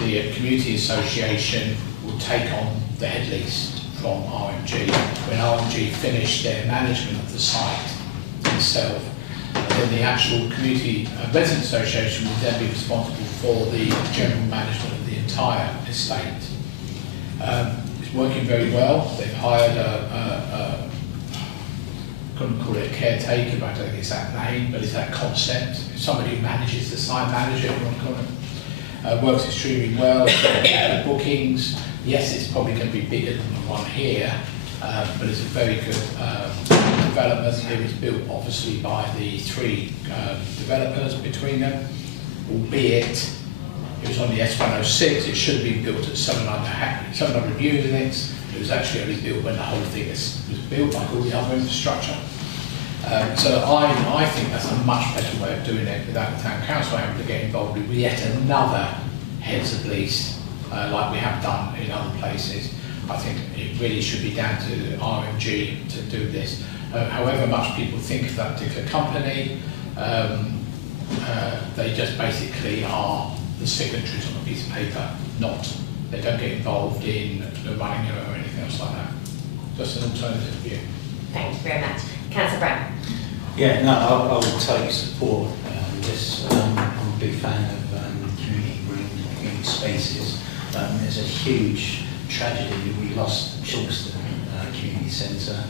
the community association will take on the head lease from RMG when RMG finish their management of the site itself. And then the actual community resident association will then be responsible for the general management of the entire estate. It's working very well. They've hired couldn't call it a caretaker, but I don't think it's that name, but it's that concept. Somebody who manages the site manager, if you want to call it. Works extremely well, the bookings. Yes, it's probably going to be bigger than the one here, but it's a very good development. It was built obviously by the 3 developers between them, albeit it was on the S106. It should have been built at 700 units. It was actually only built when the whole thing was built, like all the other infrastructure. So I think that's a much better way of doing it without the Town Council having to get involved with yet another heads of lease, like we have done in other places. I think it really should be down to RMG to do this. However much people think of that particular company, they just basically are the signatories on a piece of paper, they don't get involved in the running or anything else like that. Just an alternative view. Thank you very much. Councillor Brown. Yeah, no, I would totally support this. I'm a big fan of community spaces. There's a huge tragedy that we lost Chalkston Community Centre.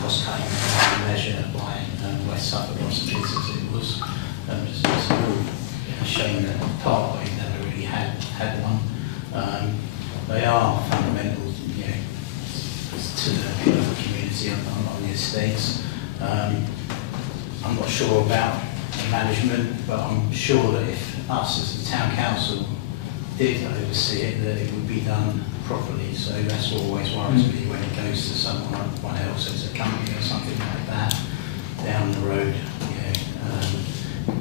Cost cutting measure by West Suffolk Hospitals as it was. It's a real shame that Parkway never really had one. They are fundamental, to the local community on the estates. I'm not sure about the management, but I'm sure that if us as the Town Council did oversee it, that it would be done properly. So that's what always worries me when it goes to someone else as a company or something like that down the road.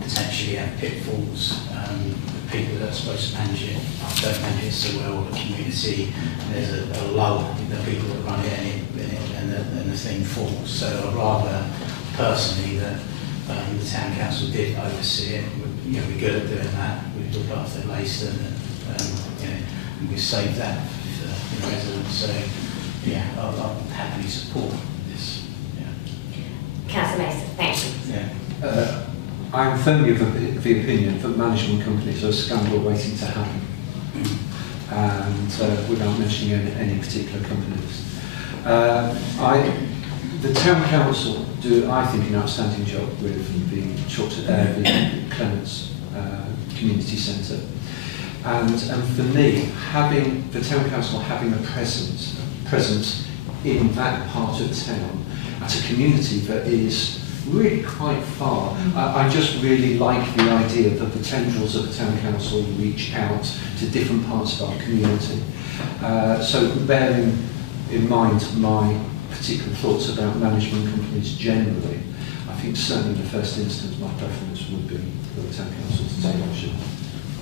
Potentially have pitfalls. The people that are supposed to manage it don't manage it so well. The community, there's a lull in the people that run it and the thing falls. So I'd rather personally that the Town Council did oversee it. We're good at doing that. We look after Leiston and we saved that for the residents. So yeah, I'll happily support this. Councillor Mason, thank you. Yeah. I'm firmly of the opinion that management companies are a scandal waiting to happen, and without mentioning any particular companies. The Town Council do, I think, an outstanding job with the Clements Community Centre, and for me, having the Town Council having a presence in that part of town, at a community that is really quite far. I just really like the idea that the tendrils of the town council reach out to different parts of our community. So bearing in mind my particular thoughts about management companies generally, I think certainly in the first instance my preference would be for the town council to take ownership.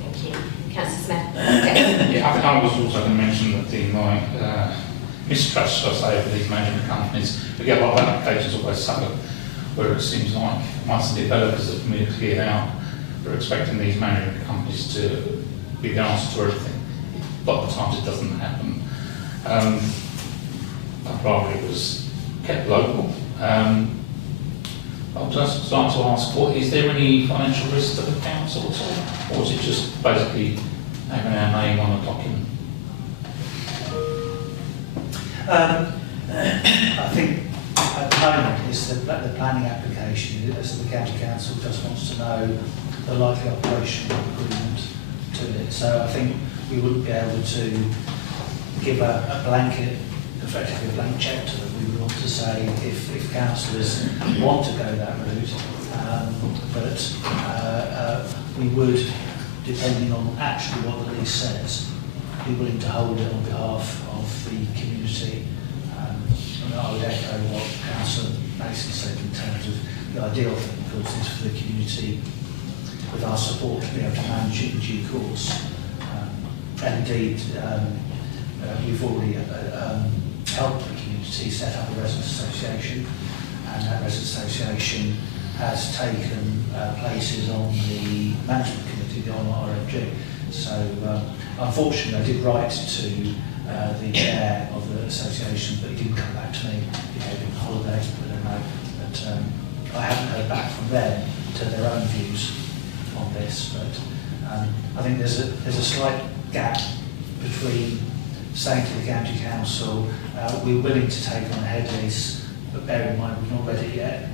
Thank you. Councillor Smith. Yeah, I think I was also going to mention that in my mistrust, I say, for these management companies, we get a lot of applications all over Suffolk, where it seems like once the developers have moved here now, we're expecting these management companies to be the answer to everything. A lot of times it doesn't happen. I'd rather it was kept local. I'd just like to ask, is there any financial risk to the council at all? Or is it just basically having our name on a document? I think at the moment is the planning application, as the county council just wants to know the likely operation of agreement to it. So I think we wouldn't be able to give a blanket, effectively a blank cheque to them. We would want to say if councillors want to go that route, but we would, depending on actually what the lease says, be willing to hold it on behalf of the community. And I would echo what Councillor Mason said in terms of the ideal thing, of course, is for the community, with our support, to be able to manage it in due course. And indeed, we've already helped the community set up a residents association, and that residents association has taken places on the management committee, the RMG. So unfortunately, I did write to the chair of the association, but he didn't come back to me. He gave him holiday, I don't know. But I haven't heard back from them to their own views on this. But I think there's a slight gap between saying to the county council, we're willing to take on a head lease, but bear in mind we've not read it yet.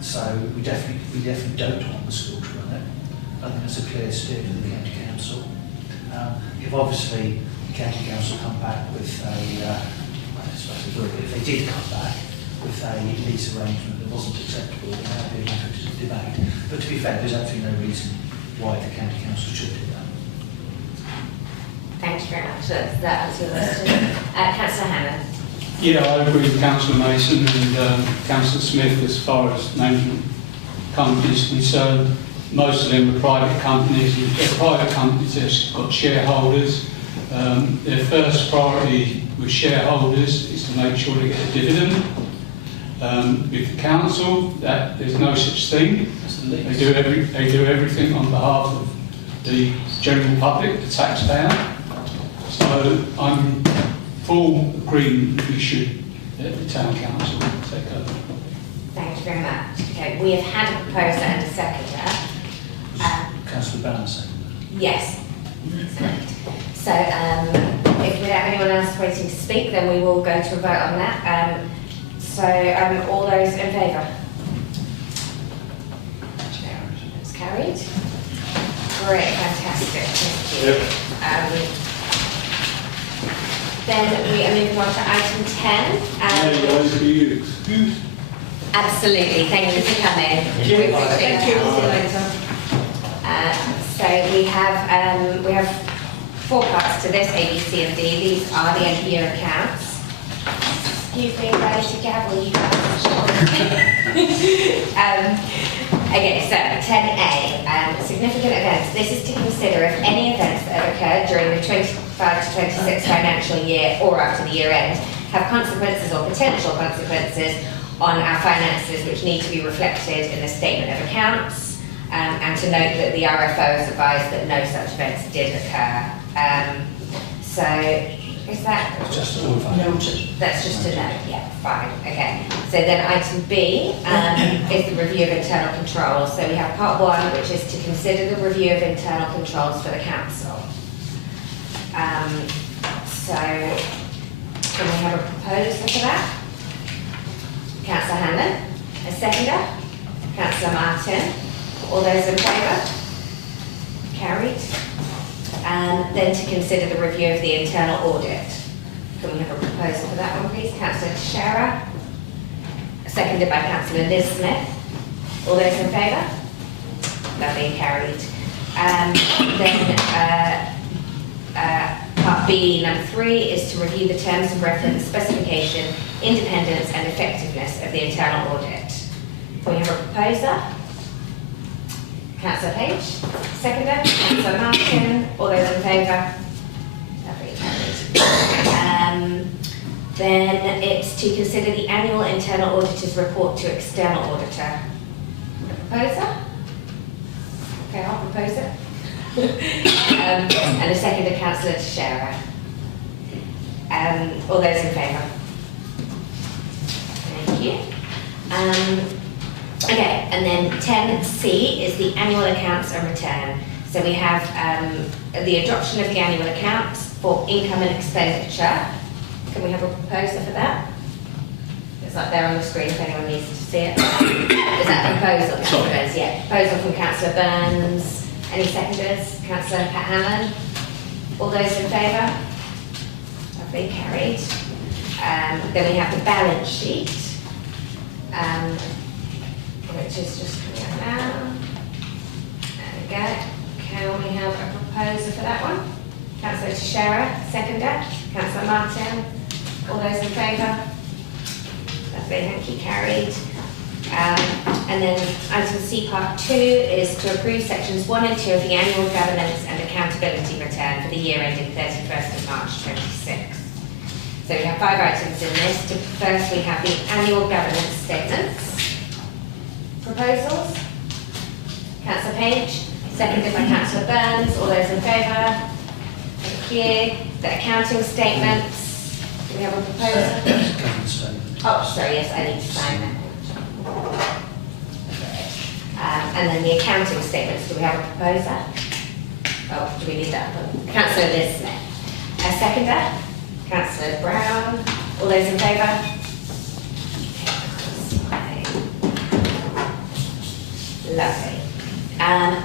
So we definitely don't want the school to run it. I think that's a clear steer for the county council. If obviously the county council come back with I suppose they would, but if they did come back with a lease arrangement that wasn't acceptable, then that would be an interesting debate. But to be fair, there's absolutely no reason why the county council should do that. Thank you very much. That answers the question. Councillor Hammond. Yeah, I agree with Councillor Mason and Councillor Smith as far as management companies are concerned. Most of them are private companies. They're private companies, they've got shareholders. Their first priority with shareholders is to make sure they get a dividend. With the council, that there's no such thing. They do everything on behalf of the general public, the taxpayer. So I'm full agreement that we should let the town council take over. Thank you very much. Okay, we have had a proposer and a seconder. Councillor Brown second. Yes, that's correct. So if we don't have anyone else waiting to speak, then we will go to a vote on that. All those in favour? It's carried. Great, fantastic, thank you. Yep. Then we are moving on to item 10. May I be excused? Absolutely, thank you for coming. Thank you. Thank you. See you later. So we have 4 parts to this, A, B, C and D. These are the end of year accounts. Excuse me, ready to gavel, you guys. Okay, so 10A, significant events. This is to consider if any events that have occurred during the 25 to 26 financial year or after the year end have consequences or potential consequences on our finances which need to be reflected in the statement of accounts, and to note that the RFO has advised that no such events did occur. So is that Just a noted. That's just a note, yeah, fine, okay. So then item B is the review of internal controls. So we have part 1, which is to consider the review of internal controls for the council. So can we have a proposer for that? Councillor Hanlon, a seconder. Councillor Martin. All those in favour? Carried. Then to consider the review of the internal audit. Can we have a proposal for that one, please? Councillor Teixeira. A seconded by Councillor Liz Smith. All those in favour? Lovely, carried. Part B, number 3, is to review the terms of reference, specification, independence and effectiveness of the internal audit. We have a proposer. Councillor Page, seconder. Councillor Martin. All those in favour? Lovely, carried. Then it's to consider the annual internal auditor's report to external auditor. A proposer? Okay, I'll propose it. And a seconder, Councillor Teixeira. All those in favour? Thank you. Okay, and then 10C is the annual accounts and return. So we have the adoption of the annual accounts for income and expenditure. Can we have a proposer for that? It's up there on the screen if anyone needs to see it. Is that a proposal, Councillor Burns? Yeah, proposal from Councillor Burns. Any seconders? Councillor Pat Hanlon. All those in favour? Lovely, carried. Then we have the balance sheet, which is just coming up now. There we go. Can we have a proposer for that one? Councillor Teixeira, seconder. Councillor Martin. All those in favour? Lovely, thank you, carried. And then item C part 2 is to approve sections 1 and 2 of the annual governance and accountability return for the year ending 31st of March 26. So we have 5 items in this. First we have the annual governance statements. Proposals? Councillor Page, seconded by Councillor Burns. All those in favour? Thank you. The accounting statements. Do we have a proposer? Government statement. Oh, sorry, yes, I need to sign that. And then the accounting statements, do we have a proposer? Oh, do we need that one? Councillor Liz Smith. A seconder? Councillor Brown. All those in favour? Lovely.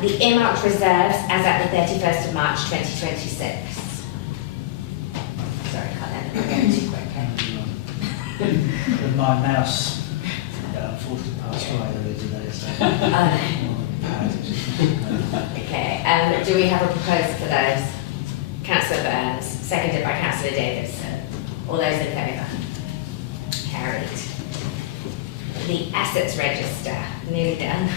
The earmarked reserves as at the 31st of March 2026. Sorry, I can't let it go too quick. My mouse unfortunately passed away earlier today, so... Okay, do we have a proposal for those? Councillor Burns, seconded by Councillor Davidson. All those in favour? Carried. The assets register, nearly done.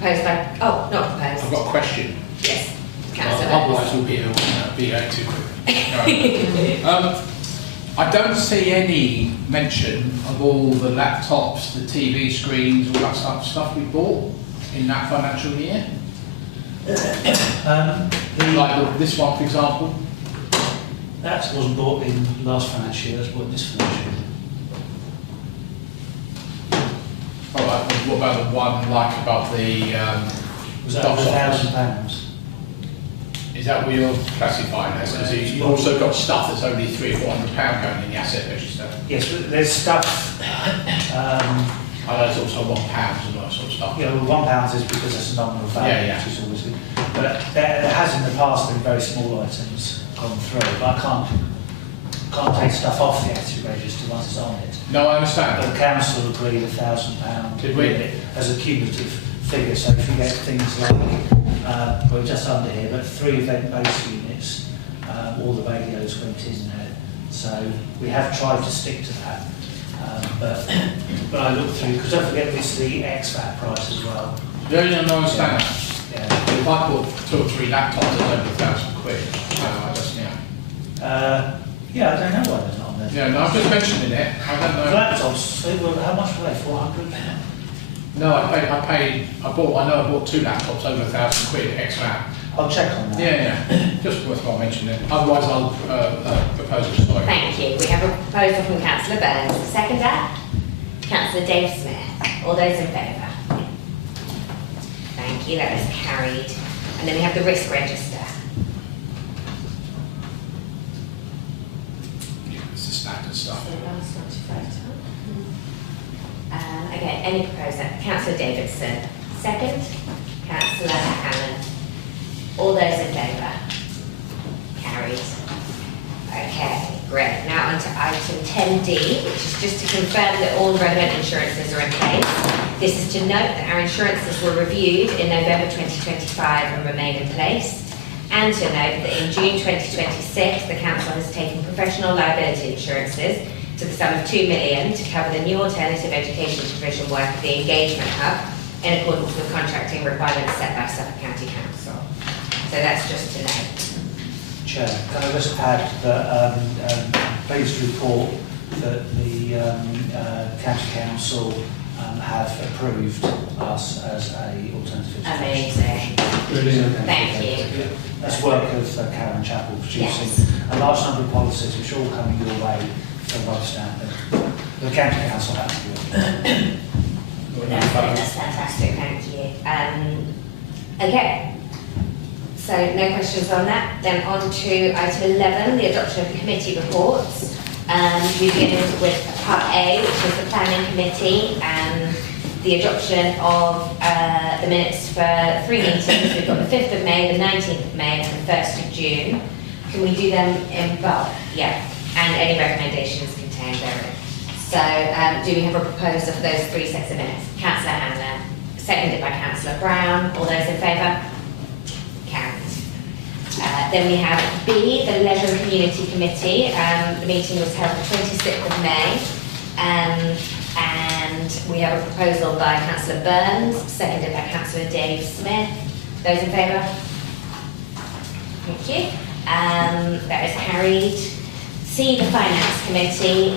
Proposed by, oh, not proposed. I've got a question. Yes, Councillor Otherwise we'll be here too quickly. I don't see any mention of all the laptops, the TV screens, all that stuff we bought in that financial year. Like this one, for example. That wasn't bought in last financial year, it was bought in this financial year. All right, what about the one like about the Was that over £1,000? Is that what you're classifying as? Because you've also got stuff that's only £300 or £400 going in the asset register. Yes, but there's stuff. I know there's also £1 and all that sort of stuff. Yeah, well, £1 is because it's a nominal value, Yeah, yeah. which is always good. But there has in the past been very small items gone through, but I can't take stuff off the asset register once it's on it. No, I understand. But the council agreed £1,000 Did we? as a cumulative figure. So if you get things like, we're just under here, but 3 event-based units, all the radios went in there. So we have tried to stick to that. But I looked through, because don't forget it's the ex-VAT price as well. Yeah, no, I understand that. Yeah. If I bought 2 or 3 laptops at over £1,000, I just, Yeah, I don't know why they're not on there. Yeah, no, I'm just mentioning it. I don't know. Laptops, how much were they? 400? No, I bought 2 laptops over £1,000 ex-VAT. I'll check on that. Yeah, just worthwhile mentioning it. Otherwise, I'll propose a story. Thank you. We have a proposal from Councillor Burns. Seconder? Councillor Dave Smith. All those in favour? Thank you. That is carried. And then we have the risk register. It's the standard stuff. Okay, any proposer? Councillor Davidson. Second? Councillor Hammond. All those in favour? Carried. Okay, great. Now on to item 10D, which is just to confirm that all relevant insurances are in place. This is to note that our insurances were reviewed in November 2025 and remain in place, and to note that in June 2026 the Council has taken professional liability insurances to the sum of £2 million to cover the new alternative education provision work of the Engagement Hub in accordance with contracting requirements set by Suffolk County Council. So that's just to note. Chair, can I just add that I'm pleased to report that the County Council have approved us as a alternative education. Amazing. Brilliant. Thank you. That's work of Karen Chappell producing Yes. a large number of policies which are all coming your way from Rob Stanford. The County Council has to do it. That's fantastic, thank you. Okay, so no questions on that. Then on to item 11, the adoption of the committee reports. We begin with part A, which is the planning committee, and the adoption of the minutes for 3 meetings. We've got the 5th of May, the 19th of May, and the 1st of June. Can we do them in bulk? Yeah, and any recommendations contained therein. So, do we have a proposer for those 3 sets of minutes? Councillor Hanlon, seconded by Councillor Brown. All those in favour? Carried. Then we have B, the Leisure and Community Committee. The meeting was held the 26th of May. And we have a proposal by Councillor Burns, seconded by Councillor Dave Smith. Those in favour? Thank you. That is carried. C, the Finance Committee.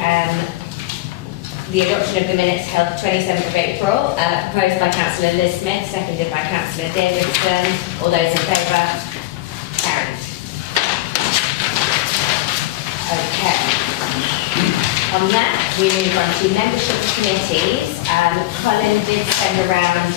The adoption of the minutes held the 27th of April, proposed by Councillor Liz Smith, seconded by Councillor Davidson. All those in favour? Carried. Okay. On that, we move on to membership of committees. Colin did send around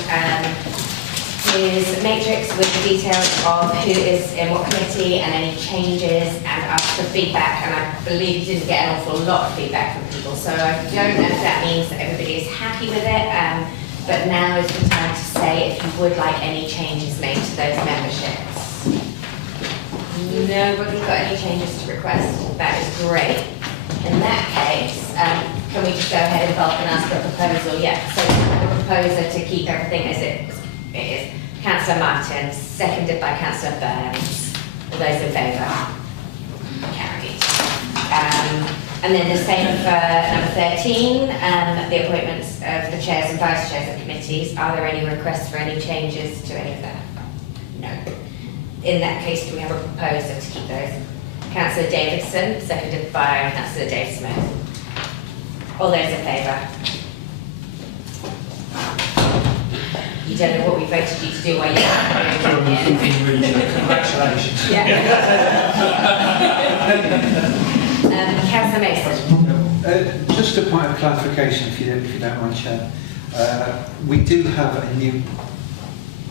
his matrix with the details of who is in what committee and any changes, and asked for feedback, and I believe he didn't get an awful lot of feedback from people, so I don't know if that means that everybody is happy with it, but now is the time to say if you would like any changes made to those memberships. Nobody's got any changes to request. That is great. In that case, can we just go ahead and bulk and ask for a proposal? Yeah, so we have a proposer to keep everything as it is. Councillor Martin, seconded by Councillor Burns. All those in favour? Carried. And then the same for number 13, the appointments of the chairs and vice chairs of committees. Are there any requests for any changes to any of that? No. In that case, do we have a proposer to keep those? Councillor Davidson, seconded by Councillor Dave Smith. All those in favour? You don't know what we voted you to do while you're Congratulations. Yeah. Councillor Mason. Just a point of clarification, if you don't mind, Chair. We do have a new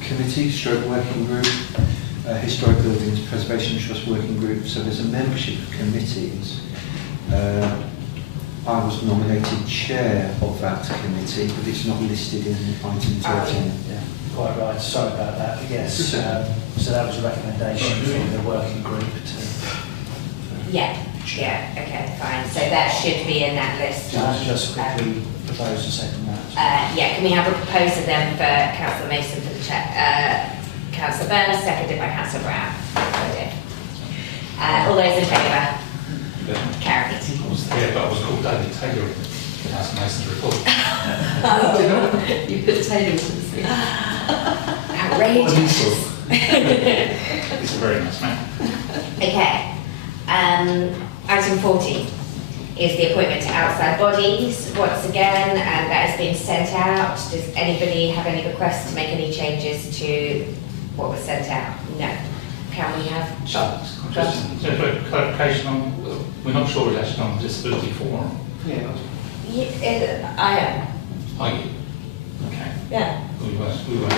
committee, stroke working group, Historic Buildings Preservation Trust working group. So there's a membership of committees. I was nominated chair of that committee, but it's not listed in item 13. Yeah, quite right. Sorry about that. But yes, so that was a recommendation from the working group to. Yeah, okay, fine. So that should be in that list. Can I just quickly propose a second that? Yeah, can we have a proposer then for Councillor Mason for the chair? Councillor Burns, seconded by Councillor Brown. All those in favour? Carried. I was there, but I was called David Taylor in Councillor Mason's report. You put Taylor into the scene. Outrageous. He's a very nice man. Okay. Item 40 is the appointment to outside bodies. Once again, that has been sent out. Does anybody have any requests to make any changes to what was sent out? No. Can we have? Just a clarification on, we're not sure it's actually on disability forum. Yeah, I am. Are you? Okay. Yeah. We were.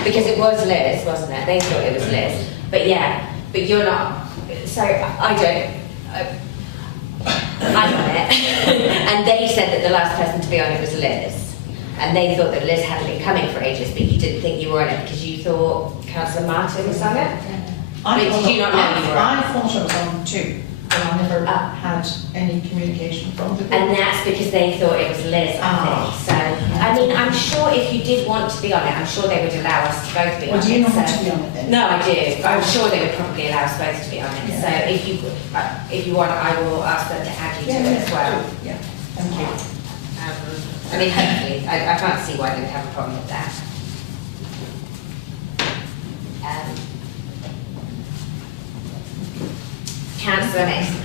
Because it was Liz, wasn't it? They thought it was Liz. But yeah, but you're not. So I don't. I'm on it. And they said that the last person to be on it was Liz. And they thought that Liz hadn't been coming for ages, but you didn't think you were on it because you thought Councillor Martin was on it? Did you not know you were on it? I thought I was on too, but I never had any communication from the And that's because they thought it was Liz, I think. So, I mean, I'm sure if you did want to be on it, I'm sure they would allow us to both be on Well, it. do you not so- want to be on it then? No, I do. But I'm sure they would probably allow us both to be on it. Yeah. So if you want, I will ask them to add you to it as well. Yeah, thank you. I mean, hopefully, I can't see why they would have a problem with that. Councillor Mason.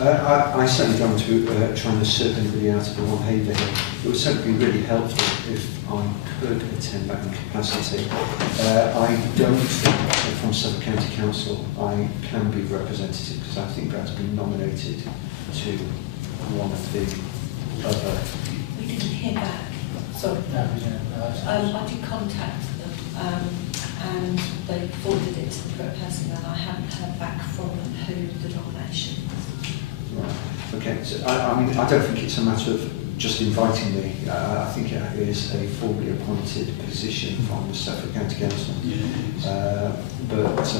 I certainly don't want to try and usurp anybody out of the one Haverhill. It would certainly be really helpful if I could attend that in capacity. I don't think that from Suffolk County Council I can be representative because I think that's been nominated to one of the other. We didn't hear back. Sorry. I did contact them and they forwarded it to the correct person and I haven't heard back from them who the nomination was. Right. Okay. So I mean, I don't think it's a matter of just inviting me. I think it is a formally appointed position from the Suffolk County Council. But as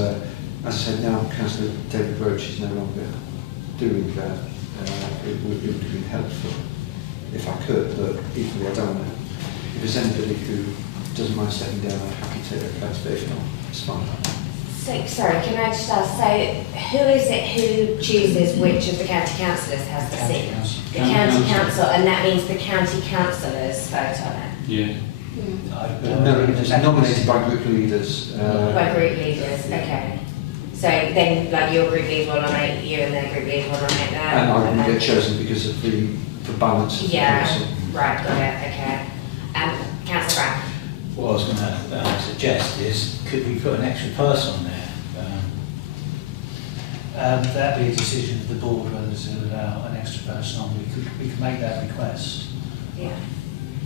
I said, now Councillor David Roach is no longer doing that. It would have been helpful if I could, but equally I don't want to. If there's anybody who doesn't mind stepping down, I'm happy to take their place, but if not, it's fine. So, sorry, can I just ask, so who is it who chooses which of the county councillors has the seat? The county council, and that means the county councillors vote on it? Yeah. No, it's nominated by group leaders. By group leaders, okay. So then, like, your group leader will nominate you and their group leader will nominate them? And I wouldn't get chosen because of the balance of the Yeah, council. right, got it, okay. Councillor Brown? What I was going to suggest is, could we put an extra person on there? That'd be a decision of the board whether to allow an extra person on. We could make that request. Yeah.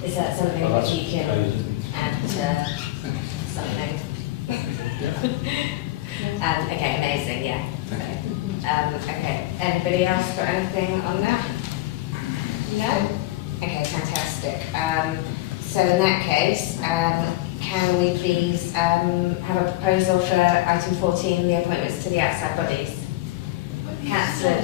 Is that something Well, that that's you can add to something? Okay, amazing, yeah. Okay, anybody else got anything on that? No? Okay, fantastic. So in that case, can we please have a proposal for item 14, the appointments to the outside bodies? Councillor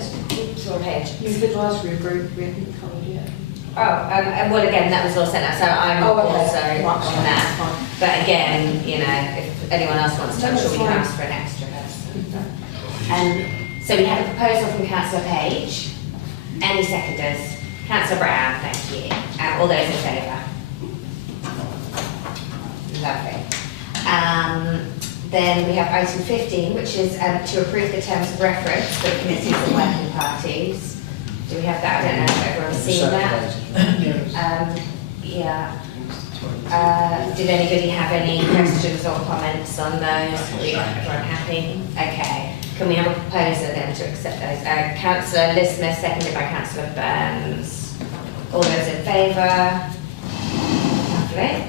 Page. You've advised a group, we haven't covered yet. Well, again, that was all sent out, so I'm also Right, on that. fine. But again, you know, if anyone else wants to, I'm No, sure we can that's ask for an extra person. So we have a proposal from Councillor Page. Any seconders? Councillor Brown, thank you. All those in favour? Lovely. Then we have item 15, which is to approve the terms of reference for the committees and working parties. Do we have that? I don't know if everyone's seen that. Yeah. Did anybody have any questions or comments on those? Everyone happy? Okay. Can we have a proposer then to accept those? Councillor Lismer, seconded by Councillor Burns. All those in favour? Lovely.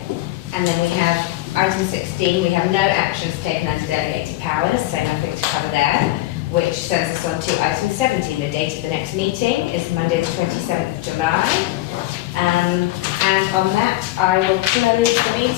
And then we have item 16, we have no actions taken under delegated powers, so nothing to cover there, which sends us on to item 17. The date of the next meeting is Monday the 27th of July. And on that, I will close the meeting.